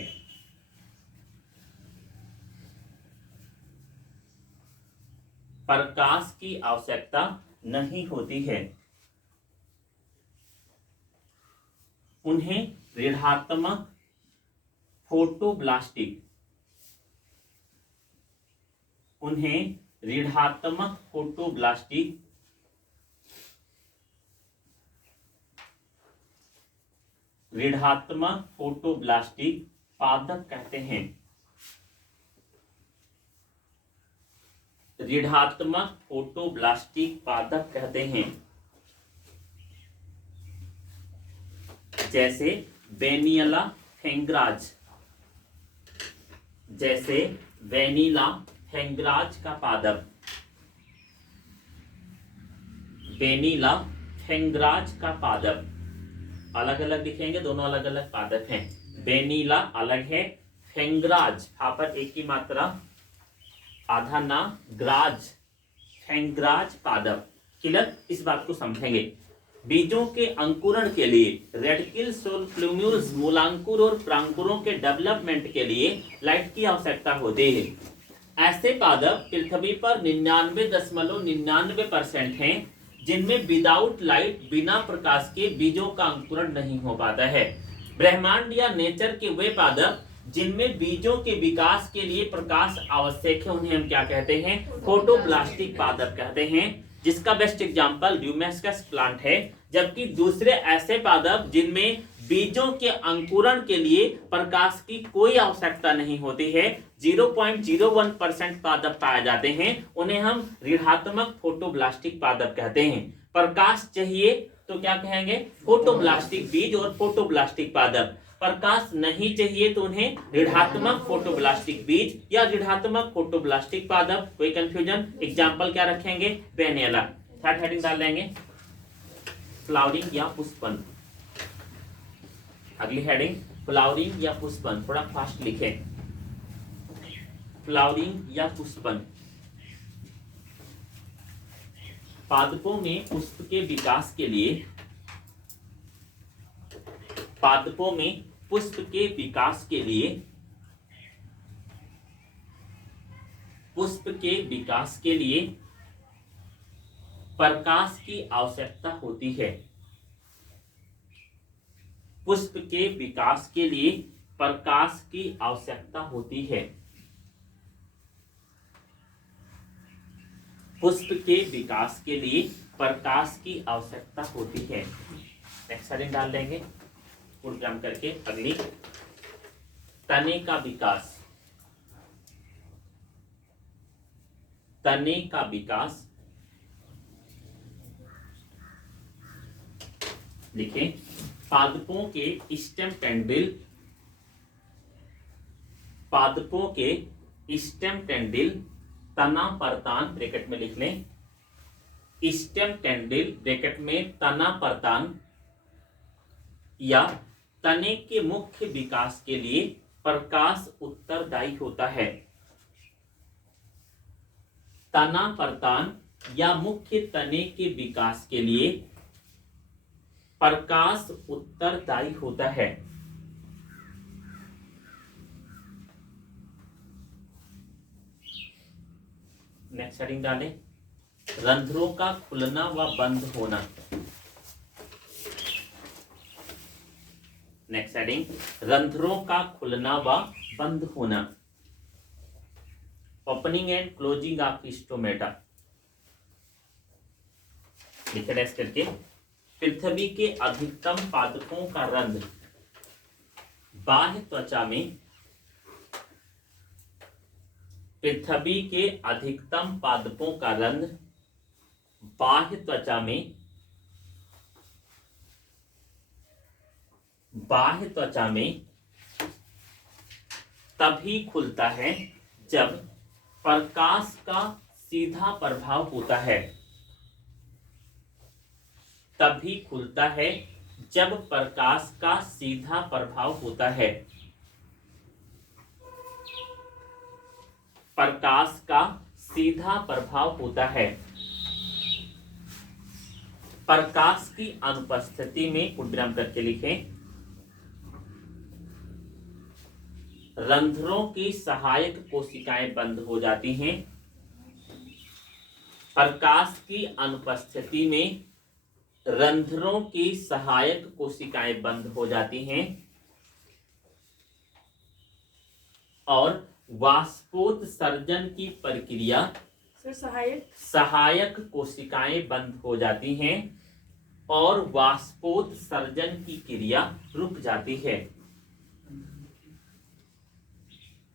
प्रकाश की आवश्यकता नहीं होती है। उन्हें ऋणात्मक फोटोब्लास्टिक, उन्हें ऋणात्मक फोटोब्लास्टिक, ऋणात्मक फोटोब्लास्टिक पादप कहते हैं। ऋणात्मक फोटोब्लास्टिक पादप कहते हैं। जैसे वेनिला फेंग्राज, जैसे वेनिला फेंग्राज का पादप, वेनिला फेंगराज का पादप, अलग अलग दिखेंगे, दोनों अलग अलग पादप हैं। बेनीला अलग है, फेंगराज यहाँ पर एक की मात्रा, आधा ना, ग्राज, फेंगराज पादप। क्लियर, इस बात को समझेंगे। बीजों के अंकुरण के लिए रेडिकल सोलफ्लूम्यूल्स, मूलांकुर और प्रांकुरों के डेवलपमेंट के लिए लाइट की आवश्यकता होती है। ऐसे पादप पृथ्वी पर 99.99% हैं जिनमें विदाउट लाइट, बिना प्रकाश के बीजों का अंकुरण नहीं हो पाता है। ब्रह्मांड या नेचर के वे पादप जिनमें बीजों के विकास के लिए प्रकाश आवश्यक है उन्हें हम क्या कहते हैं? फोटोब्लास्टिक पादप कहते हैं, जिसका बेस्ट एग्जांपल ड्यूमेस्कस प्लांट है। जबकि दूसरे ऐसे पादप जिनमें बीजों के अंकुरण के लिए प्रकाश की कोई आवश्यकता नहीं होती है, 0.01% पादप पाए जाते हैं, उन्हें हम ऋणात्मक फोटोब्लास्टिक पादप कहते हैं। प्रकाश चाहिए तो क्या कहेंगे? फोटोब्लास्टिक बीज और फोटोब्लास्टिक पादप। प्रकाश नहीं चाहिए तो उन्हें ऋणात्मक फोटोब्लास्टिक बीज या ऋणात्मक फोटोब्लास्टिक पादप। कोई कंफ्यूजन? एग्जाम्पल क्या रखेंगे? बेनियला। थर्ड हेडिंग डाल देंगे, फ्लावरिंग या पुष्पन। अगली हेडिंग फ्लावरिंग या पुष्पन, थोड़ा फास्ट लिखें। फ्लावरिंग या पुष्पन, पादपों में पुष्प के विकास के लिए, पादपों में पुष्प के विकास के लिए, पुष्प के विकास के लिए प्रकाश की आवश्यकता होती है। पुष्प के विकास के लिए प्रकाश की आवश्यकता होती है। पुष्प के विकास के लिए प्रकाश की आवश्यकता होती है। नेक्स्ट हेडिंग डाल देंगे प्रोग्राम करके। अगली, तने का विकास। तने का विकास लिखें, पादपों के स्टेम टेंडिल, पादपों के स्टेम टेंडिल, तना परतान ब्रैकेट में लिख लें, स्टेम टेंडिल ब्रैकेट में तना परतान या तने के मुख्य विकास के लिए प्रकाश उत्तरदायी होता है। तना परतान या मुख्य तने के विकास के लिए प्रकाश उत्तरदायी होता है। नेक्स्ट हेडिंग डालें, रंध्रों का खुलना व बंद होना। नेक्स्ट हेडिंग, रंध्रों का खुलना व बंद होना। Opening and closing of stomata. लिखे डेस्क करके, पृथ्वी के अधिकतम पादपों का रंध्र बाह्य त्वचा में, पृथ्वी के अधिकतम पादपों का रंध्र बाह्य त्वचा में, बाह्य त्वचा में तभी खुलता है जब प्रकाश का सीधा प्रभाव होता है। तभी खुलता है जब प्रकाश का सीधा प्रभाव होता है। प्रकाश का सीधा प्रभाव होता है। प्रकाश की अनुपस्थिति में उद्ग्राम करके लिखें, रंध्रों की सहायक कोशिकाएं बंद हो जाती हैं। प्रकाश की अनुपस्थिति में रंध्रों की सहायक कोशिकाएं बंद हो जाती हैं और वाष्पोत्सर्जन की प्रक्रिया, सहायक कोशिकाएं बंद हो जाती हैं और वाष्पोत्सर्जन की क्रिया रुक जाती है,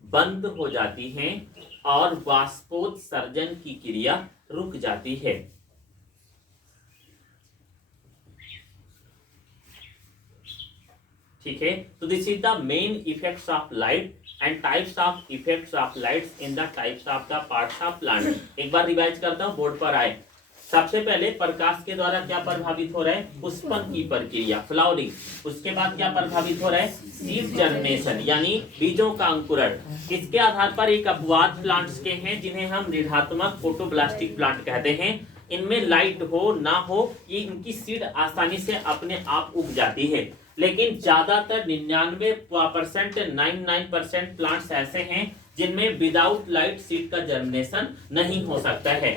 बंद हो जाती हैं और वाष्पोत्सर्जन की क्रिया रुक जाती है। ठीक है, तो this is the main effects of light and types of effects of lights in the types of the parts of plant. एक बार रिवाइज करता हूं, बोर्ड पर आए। सबसे पहले प्रकाश के द्वारा क्या प्रभावित हो रहा है, पुष्पन की प्रक्रिया, फ्लावरिंग। उसके बाद क्या प्रभावित हो रहा है, सीड जर्मिनेशन यानी बीजों का अंकुरण। इसके आधार पर एक अपवाद प्लांट्स के हैं जिन्हें हम ऋणात्मक फोटोब्लास्टिक प्लांट कहते हैं। इनमें लाइट हो ना हो, ये इनकी सीड आसानी से अपने आप उग जाती है। लेकिन ज्यादातर 99% 99% प्लांट्स ऐसे हैं जिनमें विदाउट लाइट सीड का जर्मिनेशन नहीं हो सकता है।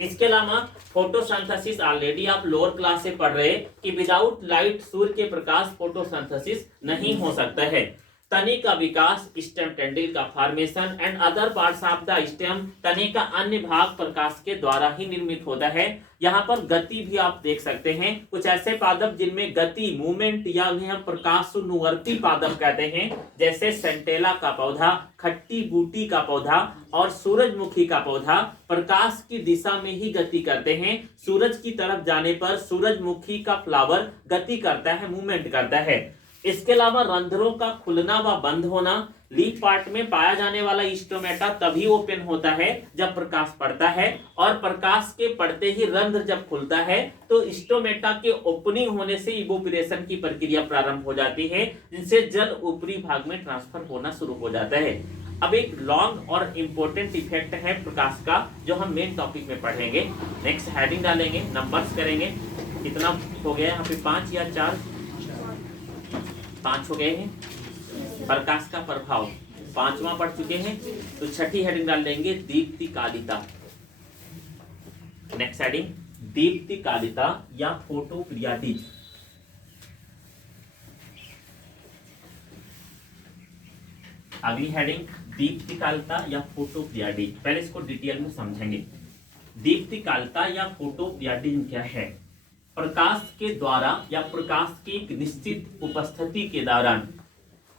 इसके अलावा फोटोसिंथेसिस, ऑलरेडी आप लोअर क्लास से पढ़ रहे कि विदाउट लाइट, सूर्य के प्रकाश, फोटोसिंथेसिस नहीं हो सकता है। तने का विकास, स्टेम टेंडिल का formation and other parts of the stem, तने का अन्य भाग प्रकाश के द्वारा ही निर्मित होता है। यहाँ पर गति भी आप देख सकते हैं, कुछ ऐसे पादप जिनमें गति, मूवमेंट या उन्हें हम प्रकाशनुवर्ती पादप कहते हैं, जैसे सेंटेला का पौधा, खट्टी बूटी का पौधा और सूरजमुखी का पौधा प्रकाश की दिशा में ही गति करते हैं। सूरज की तरफ जाने पर सूरजमुखी का फ्लावर गति करता है, मूवमेंट करता है। इसके अलावा रंध्रों का खुलना व बंद होना, लीफ पार्ट में पाया जाने वाला स्टोमेटा तभी ओपन होता है जब प्रकाश पड़ता है, और प्रकाश के पड़ते ही रंध्र जब खुलता है तो स्टोमेटा के ओपनिंग होने से इवोपरेशन की प्रक्रिया प्रारंभ हो जाती है, जिनसे जल ऊपरी भाग में ट्रांसफर होना शुरू हो जाता है। अब एक लॉन्ग और इम्पोर्टेंट इफेक्ट है प्रकाश का, जो हम मेन टॉपिक में पढ़ेंगे। नेक्स्ट हेडिंग डालेंगे, नंबर्स करेंगे। कितना हो गया यहाँ पे, 5 या 4? 5 हो गए हैं। प्रकाश का प्रभाव 5वां पढ़ चुके हैं, तो छठी हेडिंग डाल देंगे, दीप्तिकालिता। नेक्स्ट हेडिंग, दीप्तिकालिता या फोटो पीरियडिज्म। अगली हेडिंग, दीप्तिकालिता या फोटो पीरियडिज्म। पहले इसको डिटेल में समझेंगे। दीप्तिकालिता या फोटो पीरियडिज्म क्या है? प्रकाश के द्वारा या प्रकाश की एक निश्चित उपस्थिति के दौरान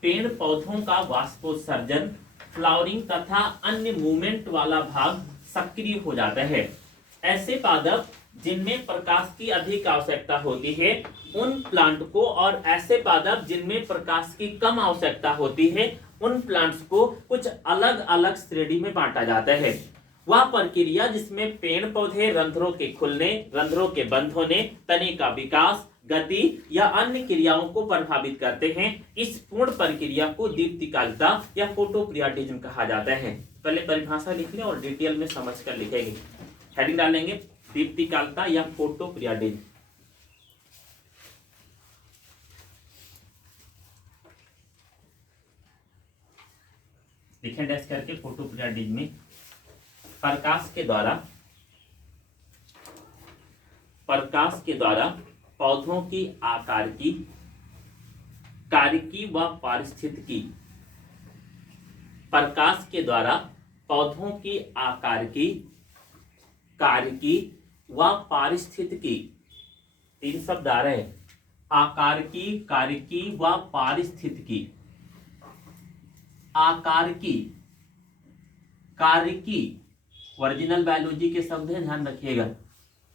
पेड़ पौधों का वाष्पोत्सर्जन, फ्लावरिंग तथा अन्य मूवमेंट वाला भाग सक्रिय हो जाता है। ऐसे पादप जिनमें प्रकाश की अधिक आवश्यकता होती है उन प्लांट को, और ऐसे पादप जिनमें प्रकाश की कम आवश्यकता होती है उन प्लांट्स को कुछ अलग अलग श्रेणी में बांटा जाता है। वह प्रक्रिया जिसमें पेड़ पौधे रंध्रों के खुलने, रंध्रों के बंद होने, तने का विकास, गति या अन्य क्रियाओं को प्रभावित करते हैं, इस पूर्ण प्रक्रिया को दीप्तिकालिता या फोटो पीरियडिज्म कहा जाता है। पहले परिभाषा लिख लें और डिटेल में समझ कर लिखेंगे। हेडिंग डालेंगे, दीप्तिकालिता या फोटो पीरियडिज्म। लिखें डैश करके, फोटो पीरियडिज्म में प्रकाश के द्वारा पौधों की आकार की, कार्यकी व पारिस्थितिकी। प्रकाश के द्वारा पौधों की आकार की, कार्यकी व पारिस्थितिकी। 3 शब्द आ रहे हैं, आकार की, कार्यकी व पारिस्थितिकी। आकार की, कार्यकी ओरिजिनल बायोलॉजी के शब्द है, ध्यान रखिएगा।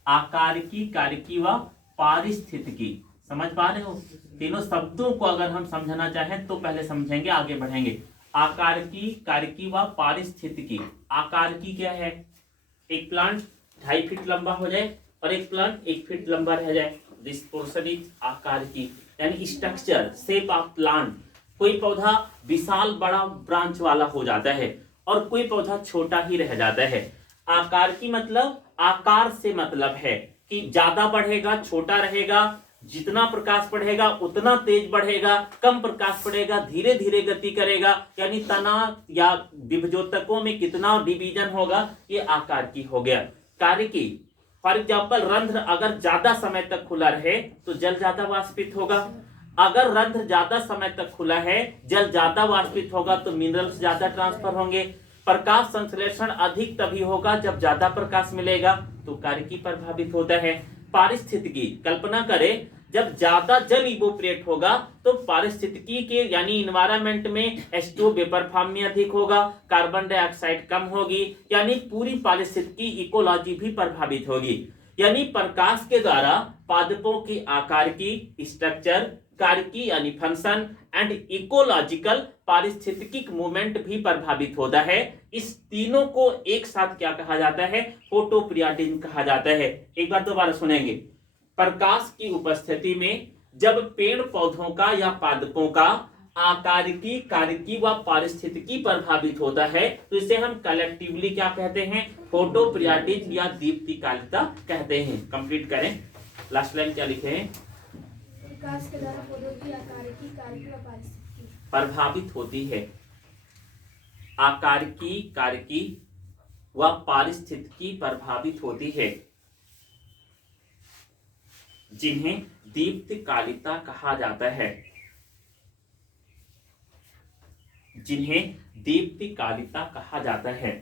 आकार की, कार्यकी व पारिस्थितिकी। समझ पा रहे हो? तीनों शब्दों को अगर हम समझना चाहें तो पहले समझेंगे, आगे बढ़ेंगे। आकार की, कार्यकी व पारिस्थितिकी। आकार की क्या है? एक प्लांट 2.5 फीट लंबा हो जाए और एक प्लांट 1 फीट लंबा रह जाए, दिस पोर्शन इज आकार की, यानी स्ट्रक्चर, शेप ऑफ प्लांट। कोई पौधा विशाल बड़ा ब्रांच वाला हो जाता है और कोई पौधा छोटा ही रह जाता है। आकार की मतलब, आकार से मतलब है कि ज्यादा बढ़ेगा, छोटा रहेगा, जितना प्रकाश बढ़ेगा उतना तेज बढ़ेगा, कम प्रकाश पड़ेगा धीरे धीरे गति करेगा, यानी तना या विभजोतकों में कितना डिवीजन होगा, ये आकार की हो गया। कार्य की, फॉर एग्जाम्पल रंध्र अगर ज्यादा समय तक खुला रहे तो जल ज्यादा वाष्पित होगा। अगर रंध्र ज्यादा समय तक खुला है, जल ज्यादा वाष्पित होगा तो मिनरल्स ज्यादा ट्रांसफर होंगे। प्रकाश संश्लेषण अधिक तभी होगा जब ज्यादा प्रकाश मिलेगा, तो कार्यकी प्रभावित होता है। पारिस्थितिकी, कल्पना करें जब ज्यादा जल इवोपरेट होगा तो पारिस्थितिकी के यानी इन्वायरमेंट में H2 वेपर फॉर्म में अधिक होगा, कार्बन डाइऑक्साइड कम होगी, यानी पूरी पारिस्थितिकी इकोलॉजी भी प्रभावित होगी। यानी प्रकाश के द्वारा पादपों की आकार की, स्ट्रक्चर, कारकी यानी फंक्शन एंड इकोलॉजिकल पारिस्थितिक मूवमेंट भी प्रभावित होता है। इस तीनों को एक साथ क्या कहा जाता है? फोटोपीरियडिज्म कहा जाता है। एक बार दोबारा सुनेंगे। प्रकाश की उपस्थिति में जब पेड़ पौधों का या पादपों का आकारिकी, कारिकी व पारिस्थितिकी प्रभावित होता है तो इसे हम कलेक्टिवली क्या कहते हैं? फोटोपीरियडिज्म या दीप्तिकालिता कहते हैं। कंप्लीट करें। लास्ट लाइन क्या लिखे हैं? प्रकाश के द्वारा पौधों की आकारिकी, कारिकी व पारिस्थितिकी प्रभावित होती है। आकारिकी, कारिकी व पारिस्थितिकी प्रभावित होती है, जिन्हें दीप्तिकालिता कहा जाता है। जिन्हें दीप्तिकालिता कहा जाता है।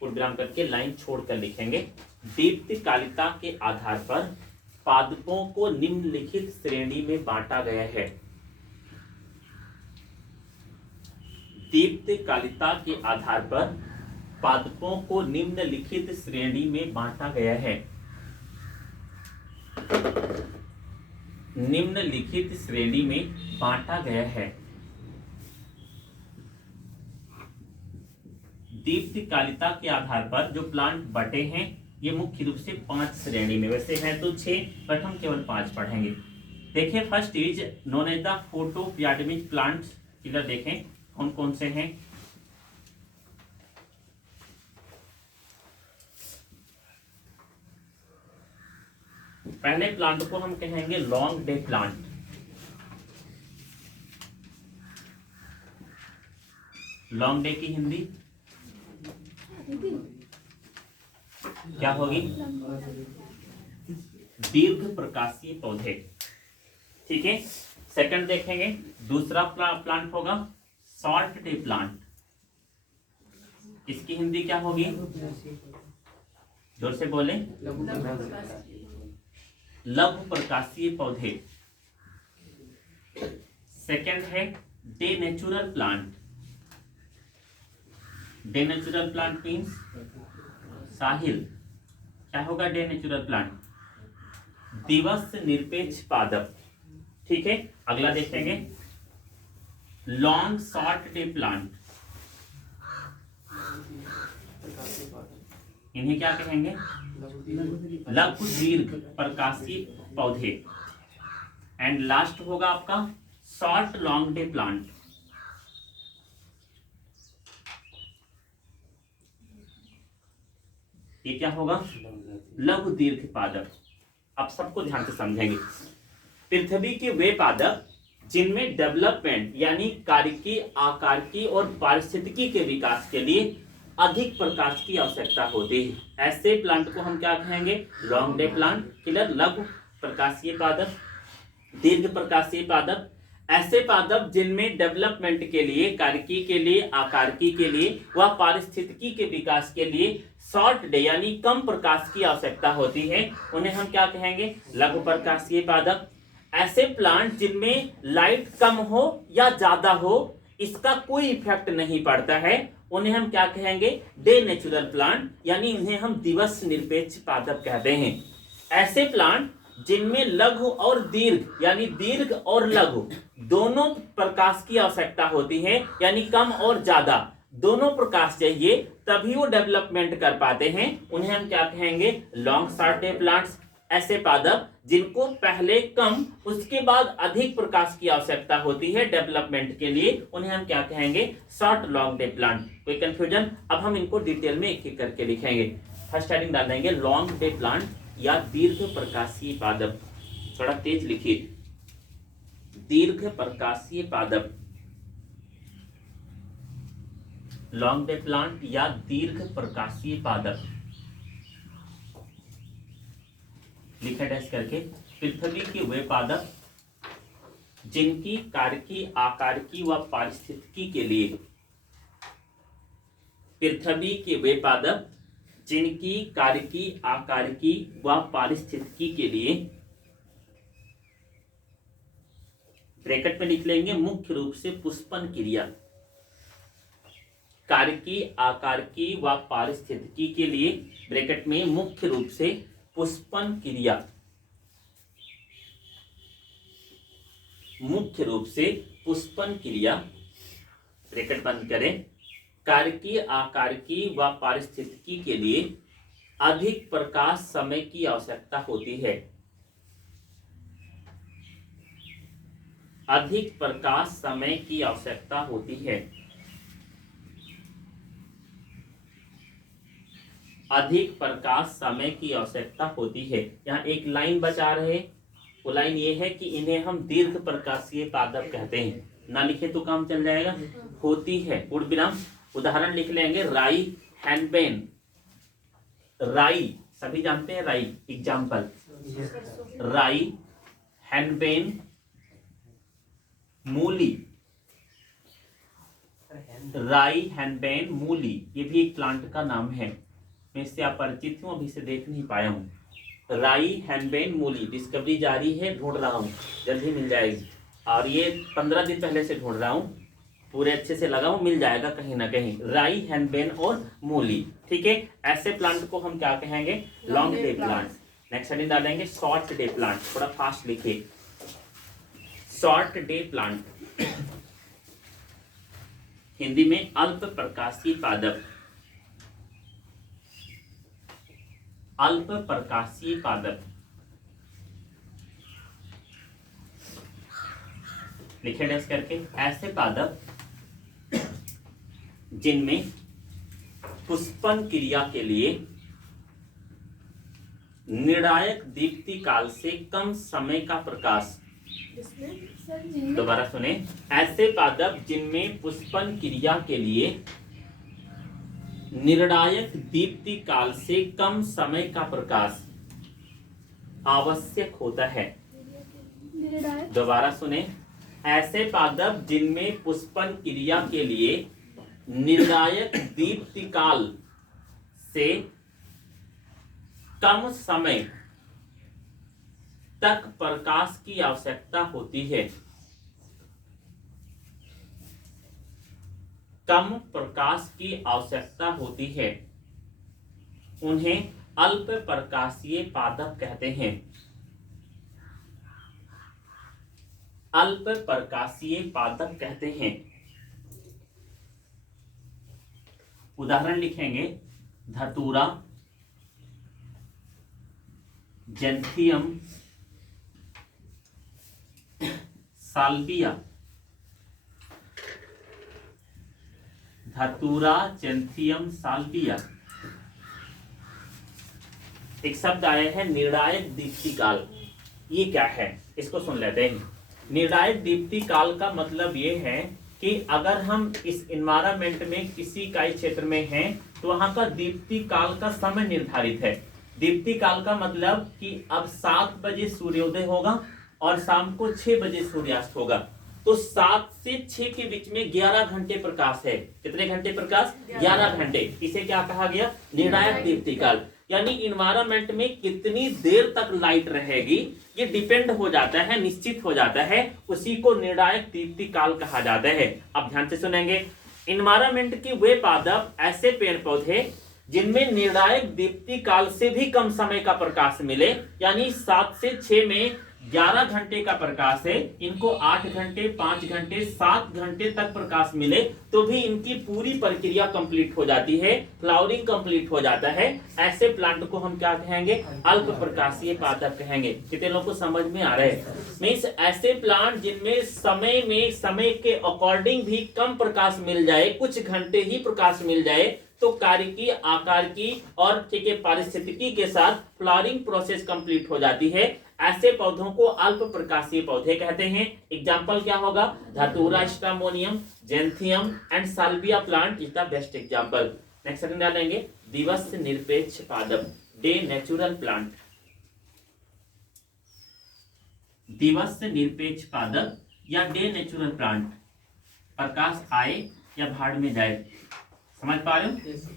पूर्णविराम करके लाइन छोड़कर लिखेंगे। दीप्तिकालिता के आधार पर पादपों को निम्नलिखित श्रेणी में बांटा गया है। दीप्तिकालिता के आधार पर पादपों को निम्नलिखित श्रेणी में बांटा गया है। निम्नलिखित श्रेणी में बांटा गया है। दीप्तिकालिता के आधार पर जो प्लांट बटे हैं ये मुख्य रूप से 5 श्रेणी में, वैसे हैं तो 6 बट हम केवल 5 पढ़ेंगे। देखिए, first is known as the photoperiodism plants. इधर देखें कौन कौन से हैं। पहले प्लांट को हम कहेंगे long day plant. Long day की हिंदी क्या होगी? दीर्घ प्रकाशीय पौधे। ठीक है। सेकंड देखेंगे, दूसरा प्लांट होगा शॉर्ट डे प्लांट। इसकी हिंदी क्या होगी? जोर से बोले। लघु प्रकाशीय पौधे। सेकंड है day natural plant. Day natural plant means साहिल। क्या होगा डे नेचुरल प्लांट? दिवस निरपेक्ष पादप। ठीक है। अगला देखेंगे लॉन्ग शॉर्ट डे प्लांट। इन्हें क्या कहेंगे? लघु दीर्घ प्रकाशीय पौधे। एंड लास्ट होगा आपका शॉर्ट लॉन्ग डे प्लांट। ये क्या होगा? लघु दीर्घ पादप। अब सबको ध्यान से समझेंगे। पृथ्वी के वे पादप जिनमें डेवलपमेंट यानी कारिकी, आकारिकी और पारिस्थितिकी के विकास के लिए अधिक प्रकाश की आवश्यकता होती है, ऐसे प्लांट को हम क्या कहेंगे? Long day plant. क्लियर। लघु प्रकाशीय पादप, दीर्घ प्रकाशीय पादप, ऐसे पादप जिनमें डेवलपमेंट के लिए, कारिकी के लिए, आकारिकी के लिए व पारिस्थितिकी के विकास के लिए शॉर्ट डे यानी कम प्रकाश की आवश्यकता होती है, उन्हें हम क्या कहेंगे? लघु प्रकाशीय पादप। ऐसे प्लांट जिनमें लाइट कम हो या ज्यादा हो, इसका कोई इफेक्ट नहीं पड़ता है, उन्हें हम क्या कहेंगे? डे नेचुरल प्लांट, यानी उन्हें हम दिवस निरपेक्ष पादप कहते हैं। ऐसे प्लांट जिनमें लघु और दीर्घ यानी दीर्घ और लघु दोनों प्रकाश की आवश्यकता होती है, यानी कम और ज्यादा दोनों प्रकाश चाहिए तभी वो डेवलपमेंट कर पाते हैं, उन्हें हम क्या कहेंगे? Long short day plants. ऐसे पादप जिनको पहले कम उसके बाद अधिक प्रकाश की आवश्यकता होती है डेवलपमेंट के लिए, उन्हें हम क्या कहेंगे? Short long day plant. कोई कंफ्यूजन? अब हम इनको डिटेल में एक एक करके लिखेंगे। फर्स्ट हेडिंग डाल देंगे लॉन्ग डे प्लांट या दीर्घ प्रकाशीय पादप। थोड़ा तेज लिखिए। दीर्घ प्रकाशीय पादप, लॉन्ग डे प्लांट या दीर्घ प्रकाशीय पादप। लिखा डैश करके। पृथ्वी के वे पादप जिनकी कारिकी, आकारिकी व पारिस्थितिकी के लिए, पृथ्वी के वे पादप जिनकी कारिकी, आकारिकी व पारिस्थितिकी के लिए, ब्रैकेट में लिख लेंगे मुख्य रूप से पुष्पन क्रिया, कारिकी, आकारिकी व पारिस्थितिकी के लिए ब्रैकेट में मुख्य रूप से पुष्पन क्रिया मुख्य रूप से पुष्पन क्रिया, ब्रैकेट बंद करें, कार्यकी, आकारकी व पारिस्थितिकी के लिए अधिक प्रकाश समय की आवश्यकता होती है। अधिक प्रकाश समय की आवश्यकता होती है। अधिक प्रकाश समय की आवश्यकता होती है। यहाँ एक लाइन बचा रहे, वो लाइन ये है कि इन्हें हम दीर्घ प्रकाशीय पादप कहते हैं। ना लिखे तो काम चल जाएगा। होती है, पूर्ण विराम। उदाहरण लिख लेंगे, राई, हैनबेन। राई सभी जानते हैं, राई एग्जाम्पल, राई, हैनबेन, मूली। राई, हैनबेन, मूली, ये भी एक प्लांट का नाम है। मैं इससे अपरिचित हूँ, अभी से देख नहीं पाया हूँ। राई, हैनबेन, मूली, डिस्कवरी जारी है, ढूंढ रहा हूँ, जल्दी मिल जाएगी। और ये 15 दिन पहले से ढूंढ रहा हूँ, पूरे अच्छे से लगा हूँ, मिल जाएगा कहीं ना कहीं। राई, हैनबेन और मूली, ठीक है। ऐसे प्लांट को हम क्या कहेंगे? Long day plant. Next heading डालेंगे शॉर्ट डे प्लांट। थोड़ा फास्ट लिखिए, शॉर्ट डे प्लांट, हिंदी में अल्प प्रकाशीय पादप। अल्प प्रकाशीय पादप लिखे डैश करके। ऐसे पादप जिनमें पुष्पन क्रिया के लिए निर्णायक दीप्ति काल से कम समय का प्रकाश। दोबारा सुने, ऐसे पादप जिनमें पुष्पन क्रिया के लिए निर्णायक दीप्ति काल से कम समय का प्रकाश आवश्यक होता है। दोबारा सुने, ऐसे पादप जिनमें पुष्पन क्रिया के लिए निर्णायक दीप्ति काल से कम समय तक प्रकाश की आवश्यकता होती है। कम प्रकाश की आवश्यकता होती है, उन्हें अल्प प्रकाशीय पादप कहते हैं। अल्प प्रकाशीय पादप कहते हैं। उदाहरण लिखेंगे, धतूरा, जेंथियम, साल्विया। धतूरा, जेंथियम, साल्विया। एक शब्द आया है निर्णायक दीप्ति काल, ये क्या है इसको सुन लेते हैं। निर्णायक दीप्ति काल का मतलब ये है कि अगर हम इस एनवायरनमेंट में किसी इकाई क्षेत्र में हैं तो वहां का दीप्ति काल का समय निर्धारित है। दीप्ति काल का मतलब कि अब 7 बजे सूर्योदय होगा और शाम को 6 बजे सूर्यास्त होगा, तो 7 से 6 के बीच में 11 घंटे प्रकाश है। कितने घंटे प्रकाश? 11 घंटे। इसे क्या कहा गया? निर्णायक दीप्ति काल। यानी इन्वायरमेंट में कितनी देर तक लाइट रहेगी ये डिपेंड हो जाता है, निश्चित हो जाता है, उसी को निर्णायक दीप्ति काल कहा जाता है। अब ध्यान से सुनेंगे, इन्वायरमेंट के वे पादप, ऐसे पेड़ पौधे जिनमें निर्णायक दीप्ति काल से भी कम समय का प्रकाश मिले, यानी 7 से 6 में 11 घंटे का प्रकाश है, इनको 8 घंटे, 5 घंटे, 7 घंटे तक प्रकाश मिले तो भी इनकी पूरी प्रक्रिया कंप्लीट हो जाती है, फ्लावरिंग कंप्लीट हो जाता है। ऐसे प्लांट को हम क्या कहेंगे? अल्प प्रकाशीय पादप कहेंगे। कितने लोगों को समझ में आ रहा है? मीन्स ऐसे प्लांट जिनमें समय के अकॉर्डिंग भी कम प्रकाश मिल जाए, कुछ घंटे ही प्रकाश मिल जाए, तो कार्य की, आकार की और ठीक है पारिस्थितिकी के साथ फ्लावरिंग प्रोसेस कंप्लीट हो जाती है। ऐसे पौधों को अल्प प्रकाशीय पौधे कहते हैं। एग्जाम्पल क्या होगा? धतूरा, stramonium, xanthium and salvia plant is the best example. Next second डालेंगे, दिवस निरपेक्ष पादप, डे नेचुरल प्लांट। दिवस निरपेक्ष पादप या डे नेचुरल प्लांट, प्रकाश आए या भाड़ में जाए। समझ पा रहे हो?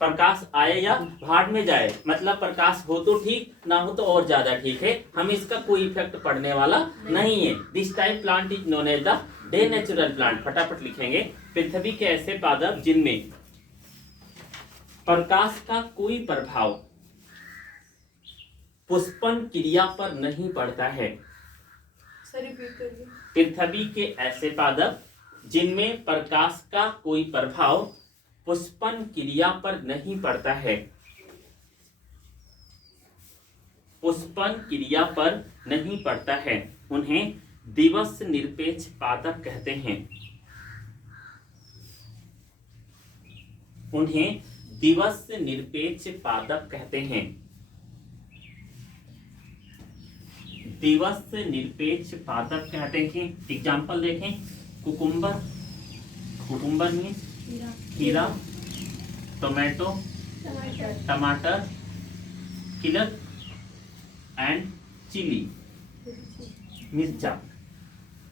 प्रकाश आए या भाड़ में जाए, मतलब प्रकाश हो तो ठीक, ना हो तो और ज्यादा ठीक है, हमें इसका कोई इफेक्ट पड़ने वाला नहीं है। This type plant is known as the day natural plant. फटाफट लिखेंगे, पृथ्वी के ऐसे पादप जिनमें प्रकाश का कोई प्रभाव पुष्पन क्रिया पर नहीं पड़ता है। सर रिपीट करिए। पृथ्वी के ऐसे पादप जिनमें प्रकाश का कोई प्रभाव पुष्पन क्रिया पर नहीं पड़ता है, पुष्पन क्रिया पर नहीं पड़ता है, उन्हें दिवस निरपेक्ष पादप कहते हैं। उन्हें दिवस निरपेक्ष पादप कहते हैं। दिवस निरपेक्ष पादप कहते हैं। एग्जाम्पल देखें, कुकुम्बर, कुकुम्बर मीन्स खीरा, टोमेटो, टमाटर, किलक एंड चिली, मिर्चा।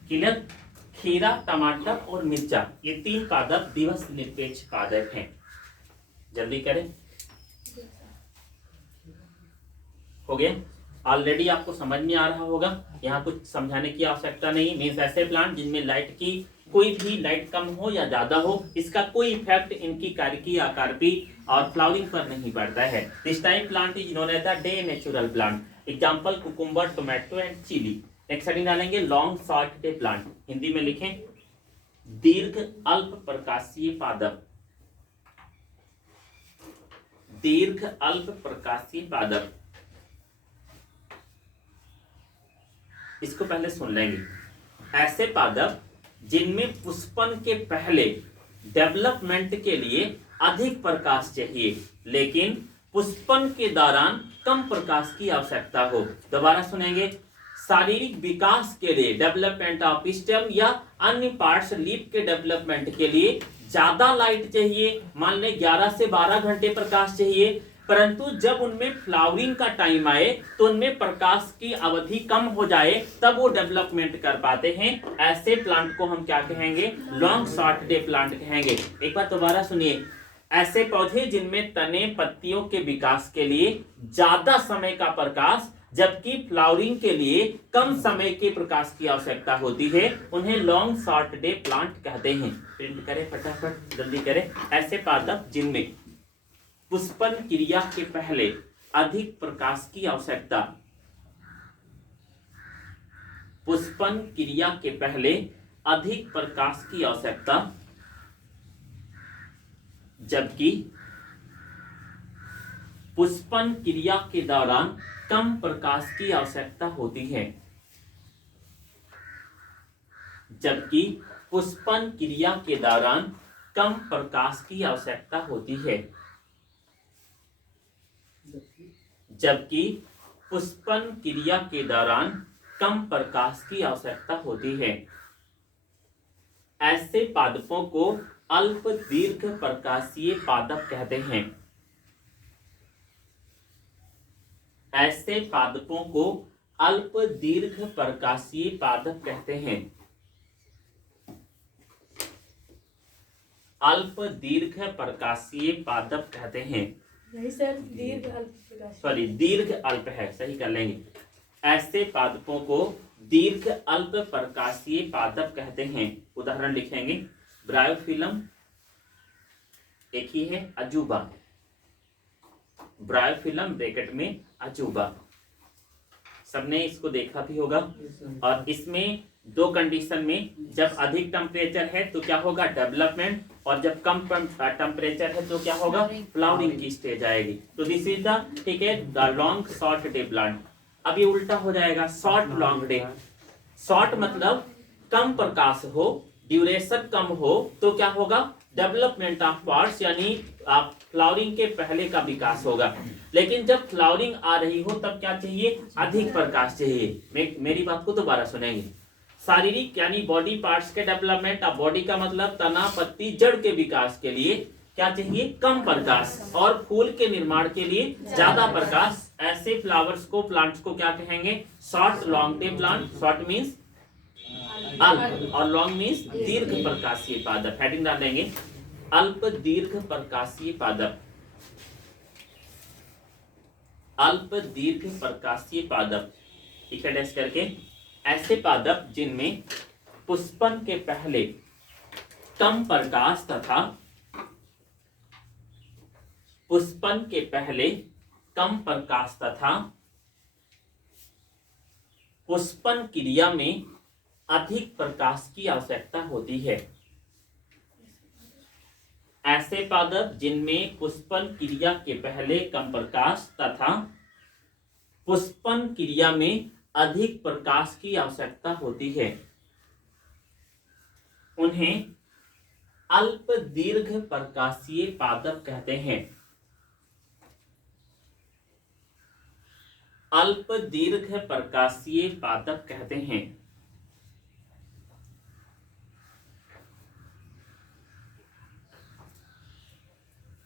किलक, खीरा, टमाटर और मिर्चा, ये 3 पादप दिवस निरपेक्ष पादप हैं। जल्दी करें, हो गया। ऑलरेडी आपको समझ में आ रहा होगा, यहाँ कुछ समझाने की आवश्यकता नहीं। मीन्स ऐसे प्लांट जिनमें लाइट की कोई भी लाइट कम हो या ज्यादा हो, इसका कोई इफेक्ट इनकी कार्यकी, आकारकी और फ्लावरिंग पर नहीं पड़ता है। This type plant is known as the day natural plant. Example cucumber, tomato and chilli. Next heading डालेंगे long short day plant. Hindi में लिखें दीर्घ अल्प प्रकाशीय पादप। दीर्घ अल्प प्रकाशीय पादप, इसको पहले सुन लेंगे। ऐसे पादप जिनमें पुष्पन के पहले डेवलपमेंट के लिए अधिक प्रकाश चाहिए, लेकिन पुष्पन के दौरान कम प्रकाश की आवश्यकता हो। दोबारा सुनेंगे, शारीरिक विकास के लिए, डेवलपमेंट ऑफ स्टेम या अन्य पार्ट्स लीफ के डेवलपमेंट के लिए ज्यादा लाइट चाहिए, मान लें 11 से 12 घंटे प्रकाश चाहिए, परंतु जब उनमें फ्लावरिंग का टाइम आए तो उनमें प्रकाश की अवधि कम हो जाए, तब वो डेवलपमेंट कर पाते हैं। ऐसे प्लांट को हम क्या कहेंगे? लॉन्ग शॉर्ट डे प्लांट कहेंगे। एक बार दोबारा सुनिए, ऐसे पौधे जिनमें तने पत्तियों के विकास के लिए ज्यादा समय का प्रकाश, जबकि फ्लावरिंग के लिए कम समय के प्रकाश की आवश्यकता होती है, उन्हें लॉन्ग शॉर्ट डे प्लांट कहते हैं। प्रिंट करें फटाफट, जल्दी करें। ऐसे पादप जिनमें पुष्पन क्रिया के पहले अधिक प्रकाश की आवश्यकता, पुष्पन क्रिया के पहले अधिक प्रकाश की आवश्यकता, जबकि पुष्पन क्रिया के दौरान कम प्रकाश की आवश्यकता होती है। जबकि पुष्पन क्रिया के दौरान कम प्रकाश की आवश्यकता होती है। जबकि पुष्पन क्रिया के दौरान कम प्रकाश की आवश्यकता होती है। ऐसे पादपों को अल्प दीर्घ प्रकाशीय पादप कहते हैं। ऐसे पादपों को अल्प दीर्घ प्रकाशीय पादप कहते हैं। अल्प दीर्घ प्रकाशीय पादप कहते हैं। नहीं सर, दीर्घ अल्प प्रकाश, सॉरी दीर्घ अल्प है, सही कर लेंगे। ऐसे पादपों को दीर्घ अल्प प्रकाशीय पादप कहते हैं। उदाहरण लिखेंगे, ब्रायोफिलम, एक ही है अजूबा, ब्रायोफिलम ब्रैकेट में अजूबा, सबने इसको देखा भी होगा। और इसमें 2 कंडीशन में, जब अधिक टेम्परेचर है तो क्या होगा? डेवलपमेंट, और जब कम टेम्परेचर है तो क्या होगा? फ्लावरिंग की स्टेज आएगी। तो दिस इज द, ठीक है, the long short day plant. अब ये उल्टा हो जाएगा, शॉर्ट लॉन्ग डे। शॉर्ट मतलब कम प्रकाश हो, ड्यूरेशन कम हो, तो क्या होगा? डेवलपमेंट ऑफ पार्ट्स, यानी आप फ्लावरिंग के पहले का विकास होगा। लेकिन जब फ्लावरिंग आ रही हो तब क्या चाहिए? अधिक प्रकाश चाहिए। मेरी बात को दोबारा सुनेंगे। शारीरिक यानी बॉडी पार्ट्स के डेवलपमेंट, अब बॉडी का मतलब तना, पत्ती, जड़ के विकास के लिए क्या चाहिए? कम प्रकाश। और फूल के निर्माण के लिए ज्यादा प्रकाश। ऐसे फ्लावर्स को, प्लांट्स को क्या कहेंगे? Short long day plant. Short means अल्प और लॉन्ग मीन्स दीर्घ प्रकाशीय पादप। हेडिंग डाल देंगे, अल्प दीर्घ प्रकाशीय पादप। अल्प दीर्घ प्रकाशीय पादप, ठीक है, डैश करके। ऐसे पादप जिनमें पुष्पन के पहले कम प्रकाश तथा पुष्पन के पहले कम प्रकाश तथा पुष्पन क्रिया में अधिक प्रकाश की आवश्यकता होती है। ऐसे पादप जिनमें पुष्पन क्रिया के पहले कम प्रकाश तथा पुष्पन क्रिया में अधिक प्रकाश की आवश्यकता होती है, उन्हें अल्प दीर्घ प्रकाशीय पादप कहते हैं। अल्प दीर्घ प्रकाशीय पादप कहते हैं।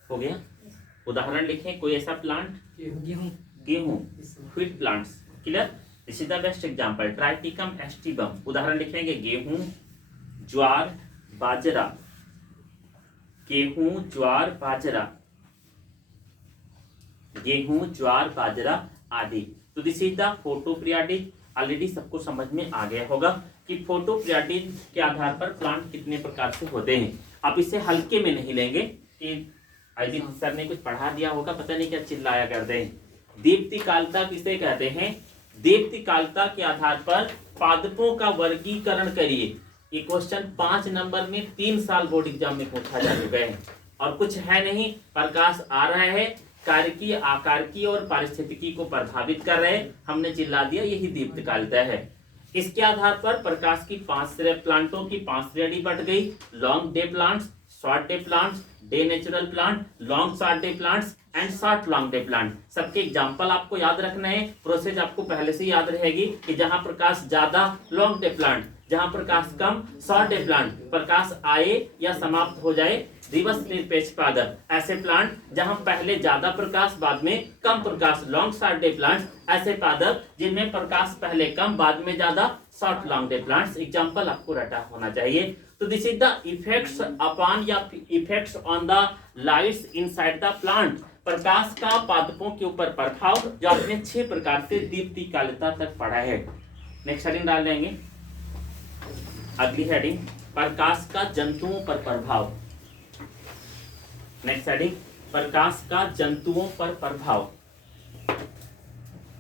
हो गया। उदाहरण लिखें, कोई ऐसा प्लांट, गेहूं, wheat plants, clear. This is the best example, triticum aestivum. उदाहरण लिखेंगे, गेहूं, ज्वार, बाजरा, गेहूं, ज्वार, बाजरा, गेहूं, ज्वार, बाजरा आदि। तो this is the photoperiodic. Already सबको समझ में आ गया होगा कि फोटोपीरियोडिक के आधार पर प्लांट कितने प्रकार से होते हैं। आप इसे हल्के में नहीं लेंगे कि आदित्य सर ने कुछ पढ़ा दिया होगा, पता नहीं क्या चिल्लाया करते हैं। दीप्तिकालता किसे कहते हैं? दीप्तिकालता के आधार पर पादपों का वर्गीकरण करिए। ये क्वेश्चन 5 नंबर में 3 साल बोर्ड एग्जाम में पूछा जा चुका है। और कुछ है नहीं, प्रकाश आ रहा है, कार्यकी, आकारकी और पारिस्थितिकी को प्रभावित कर रहे हैं, हमने चिल्ला दिया, यही दीप्तिकालता है। इसके आधार पर प्रकाश की 5 प्लांटों की 5 श्रेणी बढ़ गई। Long day plants, short day plants, day natural plant, long short day plants and short long day plant. सबके एग्जांपल आपको याद रखना है। प्रोसेस आपको पहले से याद रहेगी कि जहां प्रकाश ज्यादा लॉन्ग डे प्लांट, जहां प्रकाश कम शॉर्ट डे प्लांट, प्रकाश आए या समाप्त हो जाए दिवस निरपेक्ष पादप। ऐसे प्लांट जहां पहले ज्यादा प्रकाश बाद में कम प्रकाश, लॉन्ग शॉर्ट डे प्लांट। ऐसे पादप जिनमें प्रकाश पहले कम बाद में ज्यादा, short long day plants. Example आपको रटा होना चाहिए। तो this is the effects upon या effects on the lights inside the plant. प्रकाश का पादपों के ऊपर प्रभाव, जो आपने 6 प्रकार से दीप्तिकालता तक पढ़ा है। नेक्स्ट हेडिंग डाल देंगे। अगली हेडिंग, प्रकाश का जंतुओं पर प्रभाव। नेक्स्ट हेडिंग, प्रकाश का जंतुओं पर प्रभाव।